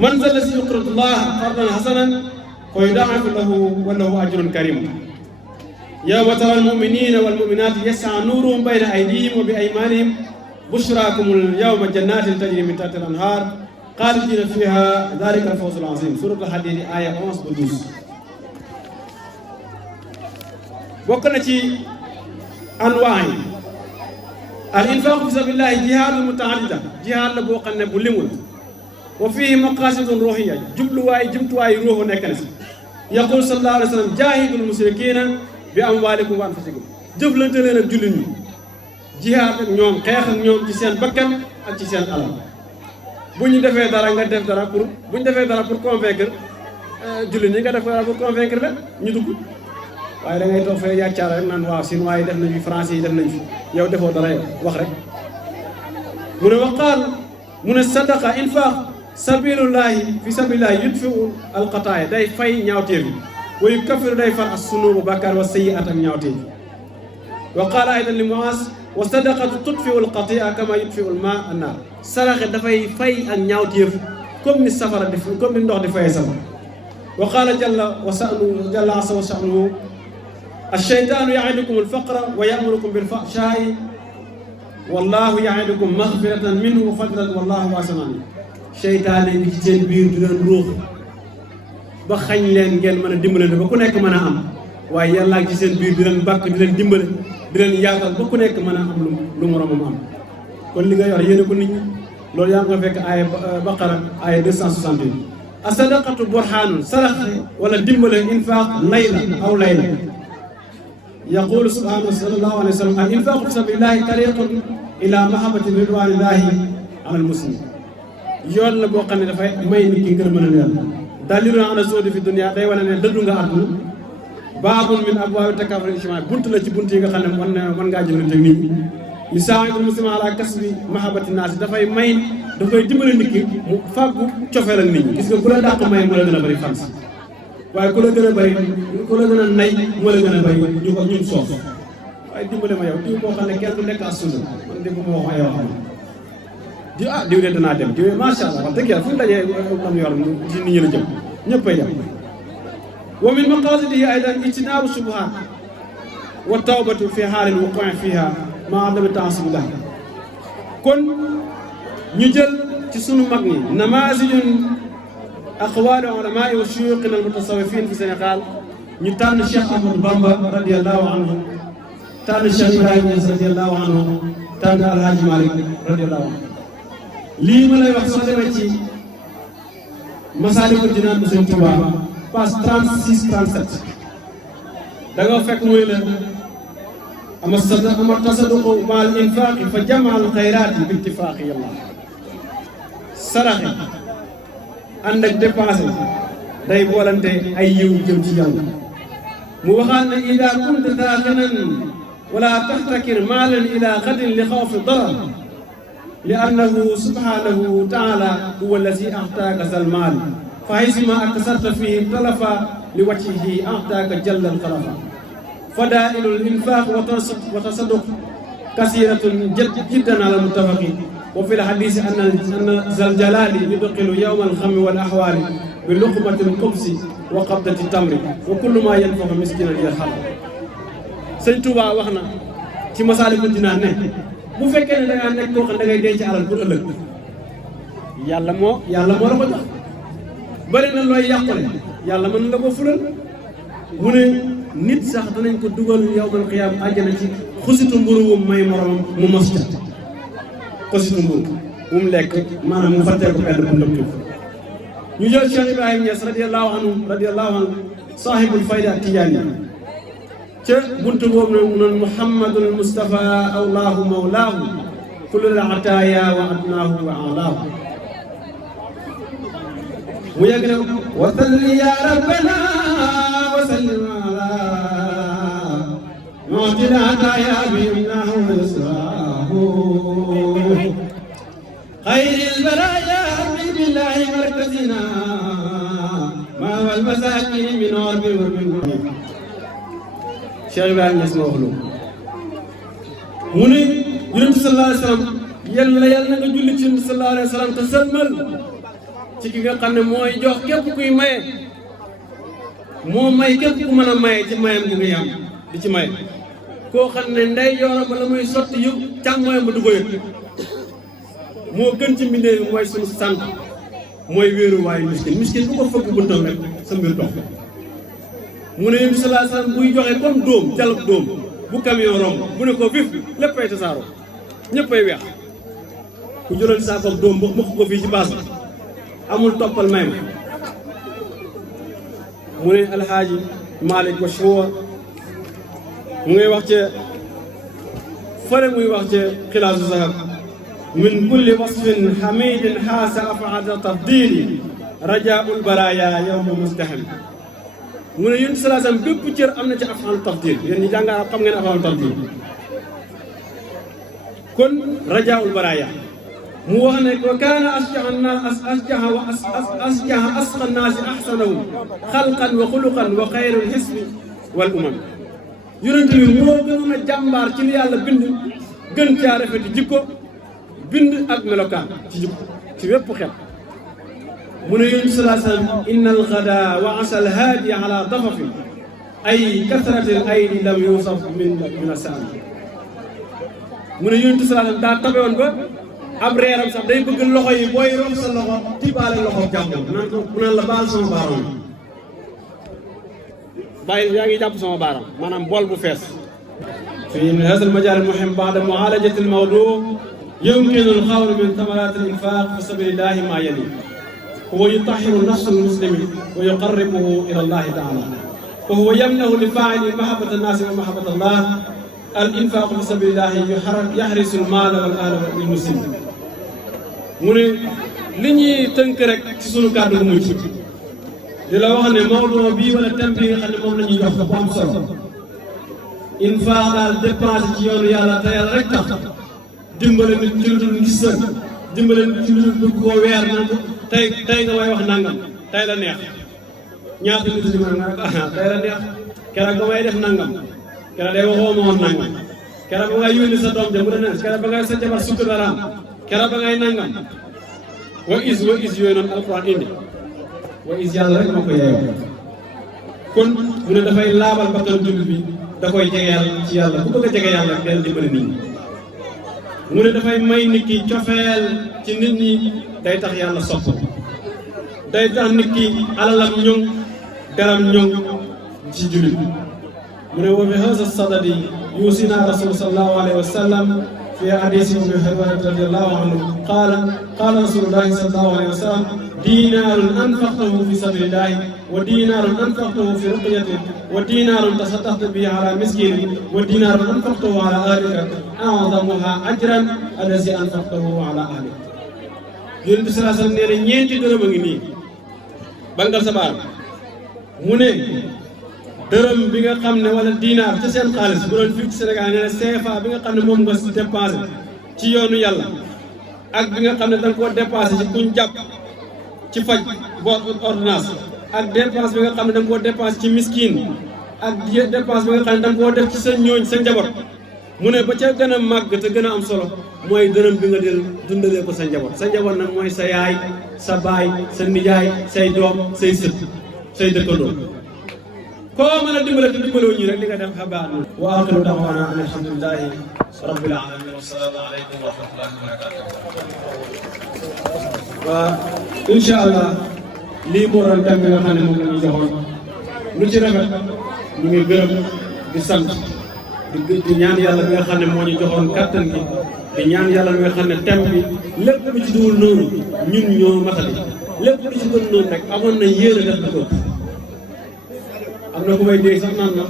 man za llazii yuqridu llaaha qardan hasanan fa yudaa'ifu lahu wa lahu ajrun karim yawma tara al-mu'miniina wal-mu'minaati yas'aa nuuruhum bayna aydiihim wa bi aymaanihim bushraakumul yawma jannaatin tajrii min tahtiha al-anhaar xaalidiina fiihaa zaalika al-fawzu al-aziim suuratul Hadiid aaya 11 ba 12. bokk na ci anwaa yi al-infaaq fi sabiilillaahi jihaadun muta'addida jihaad la boo xam ne bu limul wa fiihi maqaasidun ruuhiyya jumtuwaay ruuhu nekk na si yaqul sallallahu alayhi wa sallam jaahidul mushrikiina bi amwaalikum wa anfusikum jëflante leen ak jullit ñi jihaad ak ñoom xeex ak ñoom ci seen bakkan ak ci seen alal bu ñu defee dara nga def dara pour bu ñu defee dara pour convaincre jullit ñi nga def dara pour convaincre la ñu dugg waaye da ngay toog fee yàccaara rek naan waaw Chinois yi def nañ fi français yi def nañ fi yow defoo dara yow wax rek mu ne waqaal mu ne sadaqa infaaq sabilullahi fi sabilillahi yudfiu alxataaya day fay ñaawteef yi wa yukaffiru day far as-sunuuba bàkkaar wa sayyi'at ak ñaawteef wa qaala aydan li Muaaz wa sadaqatu tudfiu alxatiia kama yudfiu almaa annaar saraxe dafay fay ak ñaawteef comme ni safara di comme ni ndox di fayee safara wa qaala jalla asa wa sha'nuhu ash-shaytaanu ya'idukum al-faqra wa ya'murukum bil-fahshaa'i wallaahu ya'idukum maghfiratan minhu wa fadlan wallaahu waasi'un aliim seytaane bi ci seen biir di leen ruux ba xañ leen ngeen mën a dimbalante ba ku nekk mën a am waaye yàllaa ci seen biir di leen bàkk di leen dimbale di leen yaatal ba ku nekk mën a am lu moroomam am kon li nga yor yéene ko nit ñi loolu yaa ngi ko fekk aaya Baqara aaya 268 as-sadaqatu burhaanun sarax wala dimbale infaaq layla aw layla yaqulu subhaanahu sallallahu alayhi wa sallam al infaaqu fi sabilillahi tariqun ila mahabbati ridwanillahi ala al-muslim yoon la boo xam ne dafay may nit ki ngër mën a yàlla dalilun ala zuhdi fi dunya day wane ne dëddu nga àdduna baabun min abwaabi takaaful ijtimaa bunt la ci bunt yi nga xam ne mën ngaa jëflante ak nit ñi yusaa'idu muslima ala kasbi mahabbati naas dafay may dafay dimbale nit ki mu fàggu cofeel ak nit ñi gis nga ku la dàq may moo la gën a bëri fans waaye ku la gën a bëri ku la gën a nay moo la gën a bëri ñu ko ñun soof waaye dimbale ma yow diw boo xam ne kenn du lekk as suuna man dégg ma wax ay wax diw diw de danaa dem diw macha allah wax dëgg yàlla fu mu dajee am yor ci nit ñi la jëm ñëppay dem wa min maqasidihi aydan ijtinaabu shubuhaat wa tawbatu fi xaalil wuqu'i fiha ma adami taasibillah kon ñu jël ci sunu mag ñi namaazijun aqwaali ulamaai wa shuyuukhina al-mutasawwifin fi Sénégal ñu tànn Cheikh Ahmadou Bamba radiyallahu anhu tànn Cheikh Ibrahima Niass radiyallahu anhu tànn Alhaji Malick radiyallahu anhu lii ma lay wax soo demee ci Masaalikul Jinaan bu Sëñ Tuubaa page 36 37 da nga fekk muy la ama tasadduqu ma'al infaaqi fa jam'al xayraati bi ittifaaqi yàlla saraxe ànd ak dépensé day boolante ay yiw jëm ci yàlla mu waxaat ne ida kunta daaxinan wala taxtakir maalan ila xadin li xawfi darar li annahu subhanahu taala huwa allazi axtaaka zal maal fa haysuma aksarta fihi talafa li wajhihi axtaaka jalla al xalafa fadaailu l infaq wa tasadduq kasiratun jiddan ala muttafaqi wa fi l hadisi anna zal jalali yudxilu yawma alxammi wal ahwaali bi luqmati l xubsi wa qabdati tamri wa kullu ma yanfaxu miskinan yarham Sëñ Tuubaa wax na ci Masaalikul Jinaan ne bu fekkee ne da ngaa nekk koo xam da ngay denc alal pour ëllëg yàlla moo la ko jox bëri na looy yàqule yàlla mën la ko fulal mu ne nit sax danañ ko dugal yawmal qiyaam àjjana ci xusitu mburu wu may moromam mu mos ca xusitu mburu mu mu lekk maanaam mu fattee ko pedd bu ndëpp ñu jël Cheikh Ibrahima Niass radiyallahu anhu saahibul fayda tijaani ca buntu boobu nag mu noon Muhammadul Mustafa awlaahu mawlaahu kullul ataaya wa adnaahu wa alaahu mu yegg ne wa salli ya rabbana wa sallim ala mu'til ataaya bi yumnaahu wa yusraahu xayril baraaya billahi markazina ma wal masaakin min orbi wa min Cheikh Ibrahima Niass ma wax loolu mu ne Yonent sallallahu alayhi wa sallam yàlla na nga julli ci Yonent sallallahu alayhi wa sallam te sëlmal ci ki nga xam ne mooy jox képp kuy maye moo may képp ku mën a maye ci mayam gi nga yam di ci maye koo xam ne ndey yooram ba la muy sotti yëpp càmmooyam ba du ko yëg moo gën ci mbindee bi mooy suñu sant mooy wéeruwaayu miskin bu ko fëgg buntam rek sa mbir dox mu ne Yonent sallallahu alayhi wa sallam buy joxe comme dóom jalab dóom bu camion romb bu ne ko vif léppay tasaaroo ñëppay weex ku jëloon saako ak dóom mokk ko fii ci baas bi amul toppal may ma mu ne Alhaaji Malick Mashhur mu ngay wax ca fële muy wax ca Xilaasu Zahab min kulli wasfin hamidin xaasa afaada tafdili rajaul baraya yowma mustahim mu ne Yonent sallallahu alayhi wasallam bépp cër am na ci af'aalu tafdil yéen ñi jàng xam ngeen af'aalu tafdil kon rajaul baraya mu wax ne wa kaana asjaha asqa naasi ahsanahum xalqan wa xuluqan wa xayrul hisbi wal umam Yonent bi moo gënoon a jàmbaar ci li yàlla bind gën caa rafeti jikko bind ak melokaan ci jikko ci wépp xel mu ne Yonent sallallahu alayhi wa sallam inna alxada wa asal haadi ala dafafin ay kasratil aydi lam yusaf min asaan mu ne Yonent sallallahu alayhi wa sallam daa tabe woon ba ab reeram sax day bëgg loxo yi booy romb sa loxo tibaale loxo jàmbur naan ko mu naan la baal sama baaraam bàyyi yaa ngi jàpp sama baaraam maanaam bool bu fees fi hada almajaal almuhim ba'da mu'aalajati almawdu' yumkinu alqawlu min thamarat alinfaq fi sabilillahi ma yali huwa yutahhiru nafsa almuslimi wa yuqarribuhu ila allahi ta'ala wa huwa yamnahu li fa'ili mahabbata an-nas wa mahabbata allah al-infaq fi sabilillahi yahrisu al-mala wal ahla lil muslimin mu ne li ñuy tënk rek ci sunu kàddu bu mujj di la wax ne mawdu bii wala thème bi nga xam ne moom la ñuy jox bu am solo infaq daal dépense ci yoonu yàlla te yàlla rek tax dimbale nit ci lu dul gis sa dimbale nit ci lu dul bëgg koo weer naan tey nga may wax nangam tey la neex ñaata nit ñi nga tey la neex keroog ba may def nangam keroog day waxoo ma woon nangam keroog ba ngay yónni sa doom ja mu ne keroog ba ngay sa jabar sukk daraam keroog ba ngay nangam wa is yooyu noonu alxuraan indi wa is yàlla rek moo ko yeeyoo kon mu ne dafay laabal bakkanu jullit bi da koy jegeel ci yàlla bu bëgg a jege yàlla del dimbali nit ñi mu ne dafay may nit ki cofeel ci nit ñi day tax yàlla sopp day tax nit ki alalam ñoŋ deram ñoŋ ci jullit mu ne wa fi haza sadadi yuusina rasul sallallahu alayhi wa sallam fi hadisi Ummi Habiba radiyallahu anhu qaala rasulullahi sallallahu alayhi wa sallam diinaarun anfaqtahu fi sabilillahi wa diinaarun anfaqtahu fi ruqyatin wa diinaarun tasaddaqta bihi ala miskinin wa diinaarun anfaqtahu ala ahlika a'zamuha ajran allazi anfaqtahu ala ahlika Yonent bi sallallahu alayhi wa sallam nee na ñeenti dërëm a ngi nii bangal sa baar mu ne dërëm bi nga xam ne wala diinaar ci seen xaalis bu doon fii ci Sénégal nee na CFA bi nga xam ne moom nga dépensé ci yoonu yàlla ak bi nga xam ne da nga koo dépensé ci kuñ jàpp ci faj boo ordonnance ak dépense bi nga xam ne da nga koo dépensé ci miskin ak dépense bi nga xam ne da nga koo def ci sa ñooñ sa njaboot mu ne ba ca gën a màgg te gën a am solo mooy dërëm bi nga del dundalee ko sa njaboot nag mooy sa yaay sa baay sa nijaay say doom say sët say dëkkandoo koo mën a dimbale te dimbaloo ñi rek li nga def xabaar na wa axiru da'waana an alhamdulillahi rabbil alamin wa salaamu aleykum wa rahmatullahi wa barakatuh waa incha allah lii moo doon thème bi nga xam ne moom la ñu joxoon lu ci rafet ñu ngi gërëm di sant di ñaan yàlla bi nga xam ne moo ñu joxoon kàttan gi di ñaan yàlla bi nga xam ne thème bi lépp lu ci dul noonu ñun ñoo matali lépp lu ci dul noonu rek amoon na yéene def na ko am na ku may dégg sax naan na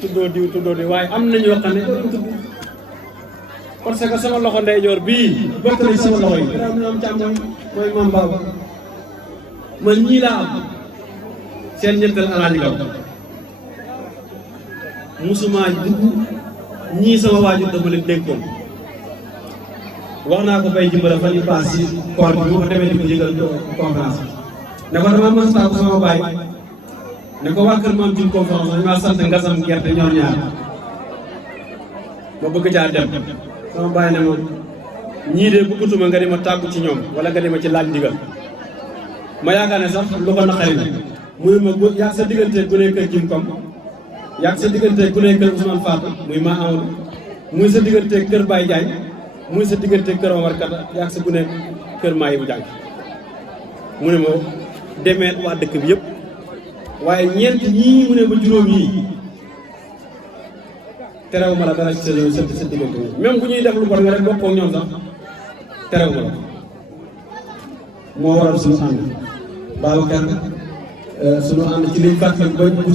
tuddoo diw waaye am na ñoo xam ne doo tudd parce que sama loxo ndeyjoor bii bokk na ci sama loxo yi dara mu am càmmoñ mooy Mame Baba man ñii laa am seen ñetteel alaaji gaw musuma dugg ñii sama waajur dafa leen dénkoon wax naa ko bay jimbala fan yi paas ci koor bi ma fa demee di ko yëgal conférence ne ko dama mos tàggu sama baay ne ko waa kër maam jul conférence dañu maa sant ngasam gerte ñoom ñaar ma bëgg caa dem sama baay ne ma ñii de bëggatuma nga di ma tàggu ci ñoom wala nga di ma ci laaj ndigal ma yaakaar ne sax lu ko naqari na muy ma yaa sa diggante ku ne kër jim kom yaa sa diggante ku ne kër Ousmane Fatou muy ma amoon muy sa diggante kër Baye Diagne muy sa diggante kër Omar Kata yaa sa ku ne kër Maye bu jàng mu ne ma demeet waa dëkk bi yëpp waaye ñeent ñii mu ne ba juróom yii terew ma la dara ci sa diggante même bu ñuy def lu bon nga rek bokkoo ñoom sax terew ma la moo waral suñu ànd Babacar suñu ànd ci liñ fàttali ba bu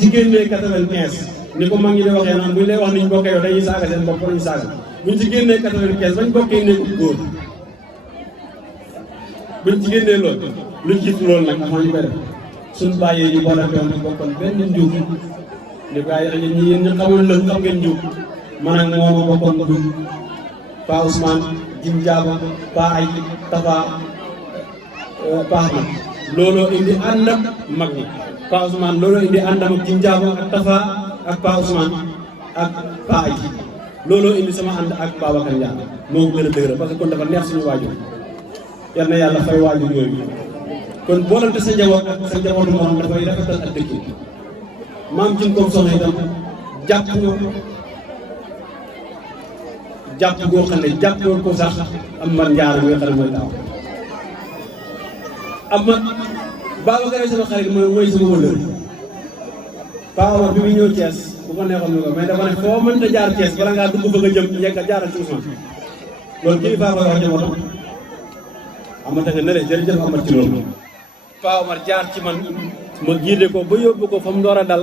ci génnee 95 ni ko mag ñi di waxee naan buñ lay wax niñ bokkee yow dañuy saaga seen bopp dañuy saaga buñ ci génnee 95 bañ bokkee néegu góor buñ ci génnee loolu luñ jiitu loolu nag avant ñu koy def suñ bàyyee ñu boole doon bokkoon benn njuub li ko ay ñi yéen ñu xamul la xam ngeen njuub man ak moom a bokkoon dugg Pa Ousmane Jim Diaba Pa ay Tafa Pa Ahmad looloo indi ànd ak mag ñi Pa Ousmane looloo indi àndam ak Jim Diaba ak Tafa ak Pa Ousmane ak Pa ay looloo indi sama ànd ak Babacar Ndiaye moo ko gën a dëgëral parce que kon dafa neex suñu waajur yal na yàlla fay waajur yooyu kon boolante sa njaboot ak sa njabootu morom dafay rafetal ak dëkk maam jim comme soxna itam jàpp goo xam ne jàpp ko sax am man njaar mi nga xam ne mooy taaw am man Babacar sama xarit mooy sama wëllër Paa bi muy ñëw Thiès bu ko neexoon ñu ko mais dafa ne foo mënta jaar Thiès bala ngaa dugg bëgg a jëm njëkk a jaaral ci Ousmane loolu kilifa koy wax jamono amata nga ne leen jërëjëf amat ci loolu Paa Omar jaar ci man ma giide ko ba yóbbu ko fa mu door a dal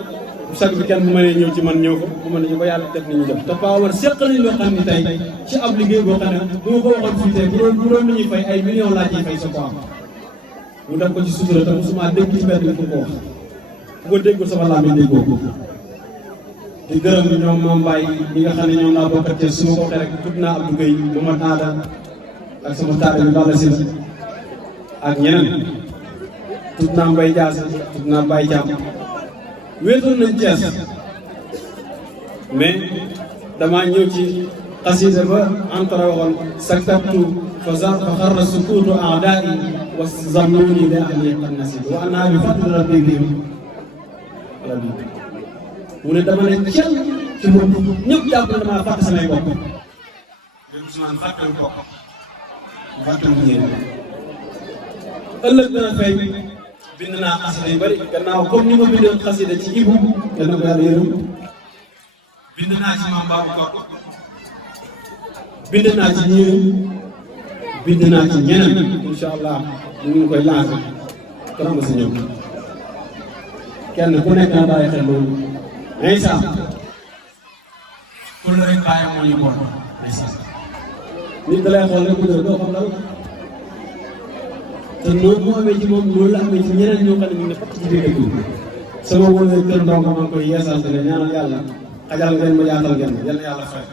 sag bi kenn bu ma nee ñëw ci man ñëw ko bu ma ne ñu ko yàlla def ni ñu def te Paa Omar seq nañu loo xam ne tey ci ab liggéey boo xam ne bu ma ko waxoon fii tey bu doon lu ñuy fay ay millions laa ciy fay sa ko am mu def ko ci sutura te musuma dégg ci benn fu ko wax bu ko déggul sama làmmiñ déggoo ko di gërëm ñoom Mame Mbaye ñi nga xam ne ñoom laa bokkat su ma ko waxee rek tudd naa Abdou Gueye Momad Aada ak sama taale bi Balla Sylla ak ñeneen tudd naa Mbaye Diass tudd naa Baye Thiam wéetoon nañ Thiès mais damaa ñëw ci xasida ba antara waxoon saktabtu fa xarra sukuutu a'daa'i wa zannuni bi anni qad nasitu wa ana bi fadli rabbi bihim rabbi mu ne dama ne cel ci moom ñëpp jàpp na damaa fàtte samay bopp même Ousmane fàttewu bopp fàttewu ñeen ëllëg dana feeñ bind naa xasida yu bëri gannaaw comme ni ma bindoon xasida ci Ibu yal na ko yàlla yërëm bind naa ci Mame Babacar bind naa ci ñëw bind naa ci ñeneen incha allah ñu ngi koy lancé kon ma si ñëw kenn ku nekk na bàyyi xel loolu instant pour la rek bàyyi moo ñu boole instant nit da lay xool rek bu doo xam lan te noonu mu amee ci moom loolu la amee ci ñeneen ñoo xam ne ñu ngi ne fàtt ci biir dëkk bi sama wóolee kër ndongo maa ngi koy yeesal te ne ñaanal yàlla xajal ngeen ma yaatal ngeen ma yal na yàlla fay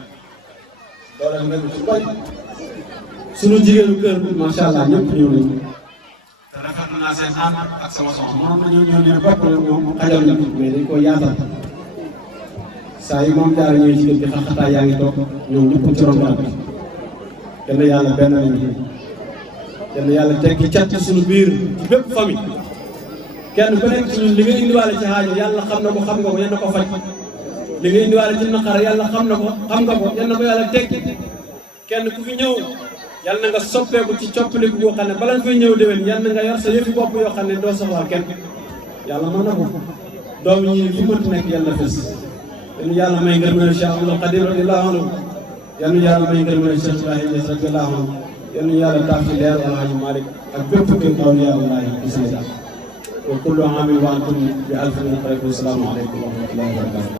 doole ngeen ci koy suñu jigéenu kër bi macha allah ñëpp ñëw nañu te rafetlu naa seen ànd ak sama soxna moom nañoo ñëw ne bokk la ñoom xajal ñu mais dañ koy yaatal saa yi moom jaara ñëwee ci kër gi xaxataa yaa ngi toog ñoom ñëpp ci ron garab bi yal na yàlla benn lañu yal na yàlla teggi cat ci suñu biir ci bépp famille kenn ku nekk ci ñun li nga indiwaale ci xaajo yàlla xam na ko xam nga ko yal na ko faj li nga indiwaale ci naqar yàlla xam na ko xam nga ko yal na ko yàlla teggi kenn ku fi ñëw yal na nga soppeeku ci coppaliku boo xam ne bala nga fay ñëw déwén yal na nga yor sa yëfi bopp yoo xam ne doo soxlaal kenn yàlla mën na ko doom ñi fi mënti nekk yàlla fës yal na yàlla may ngërëm Cheikh Abdoul Khadir radiyallahu anhu yal na yàlla may ngërëm Cheikh Ibrahima Niass radiyallahu anhu yal na yàlla taaf ci leer Alhaji Malick ak bépp kër awliya Allah ci Sénégal wa kullu aamin wa antum bi alfin wa salaamu aleykum wa rahmatullahi wa barakatuh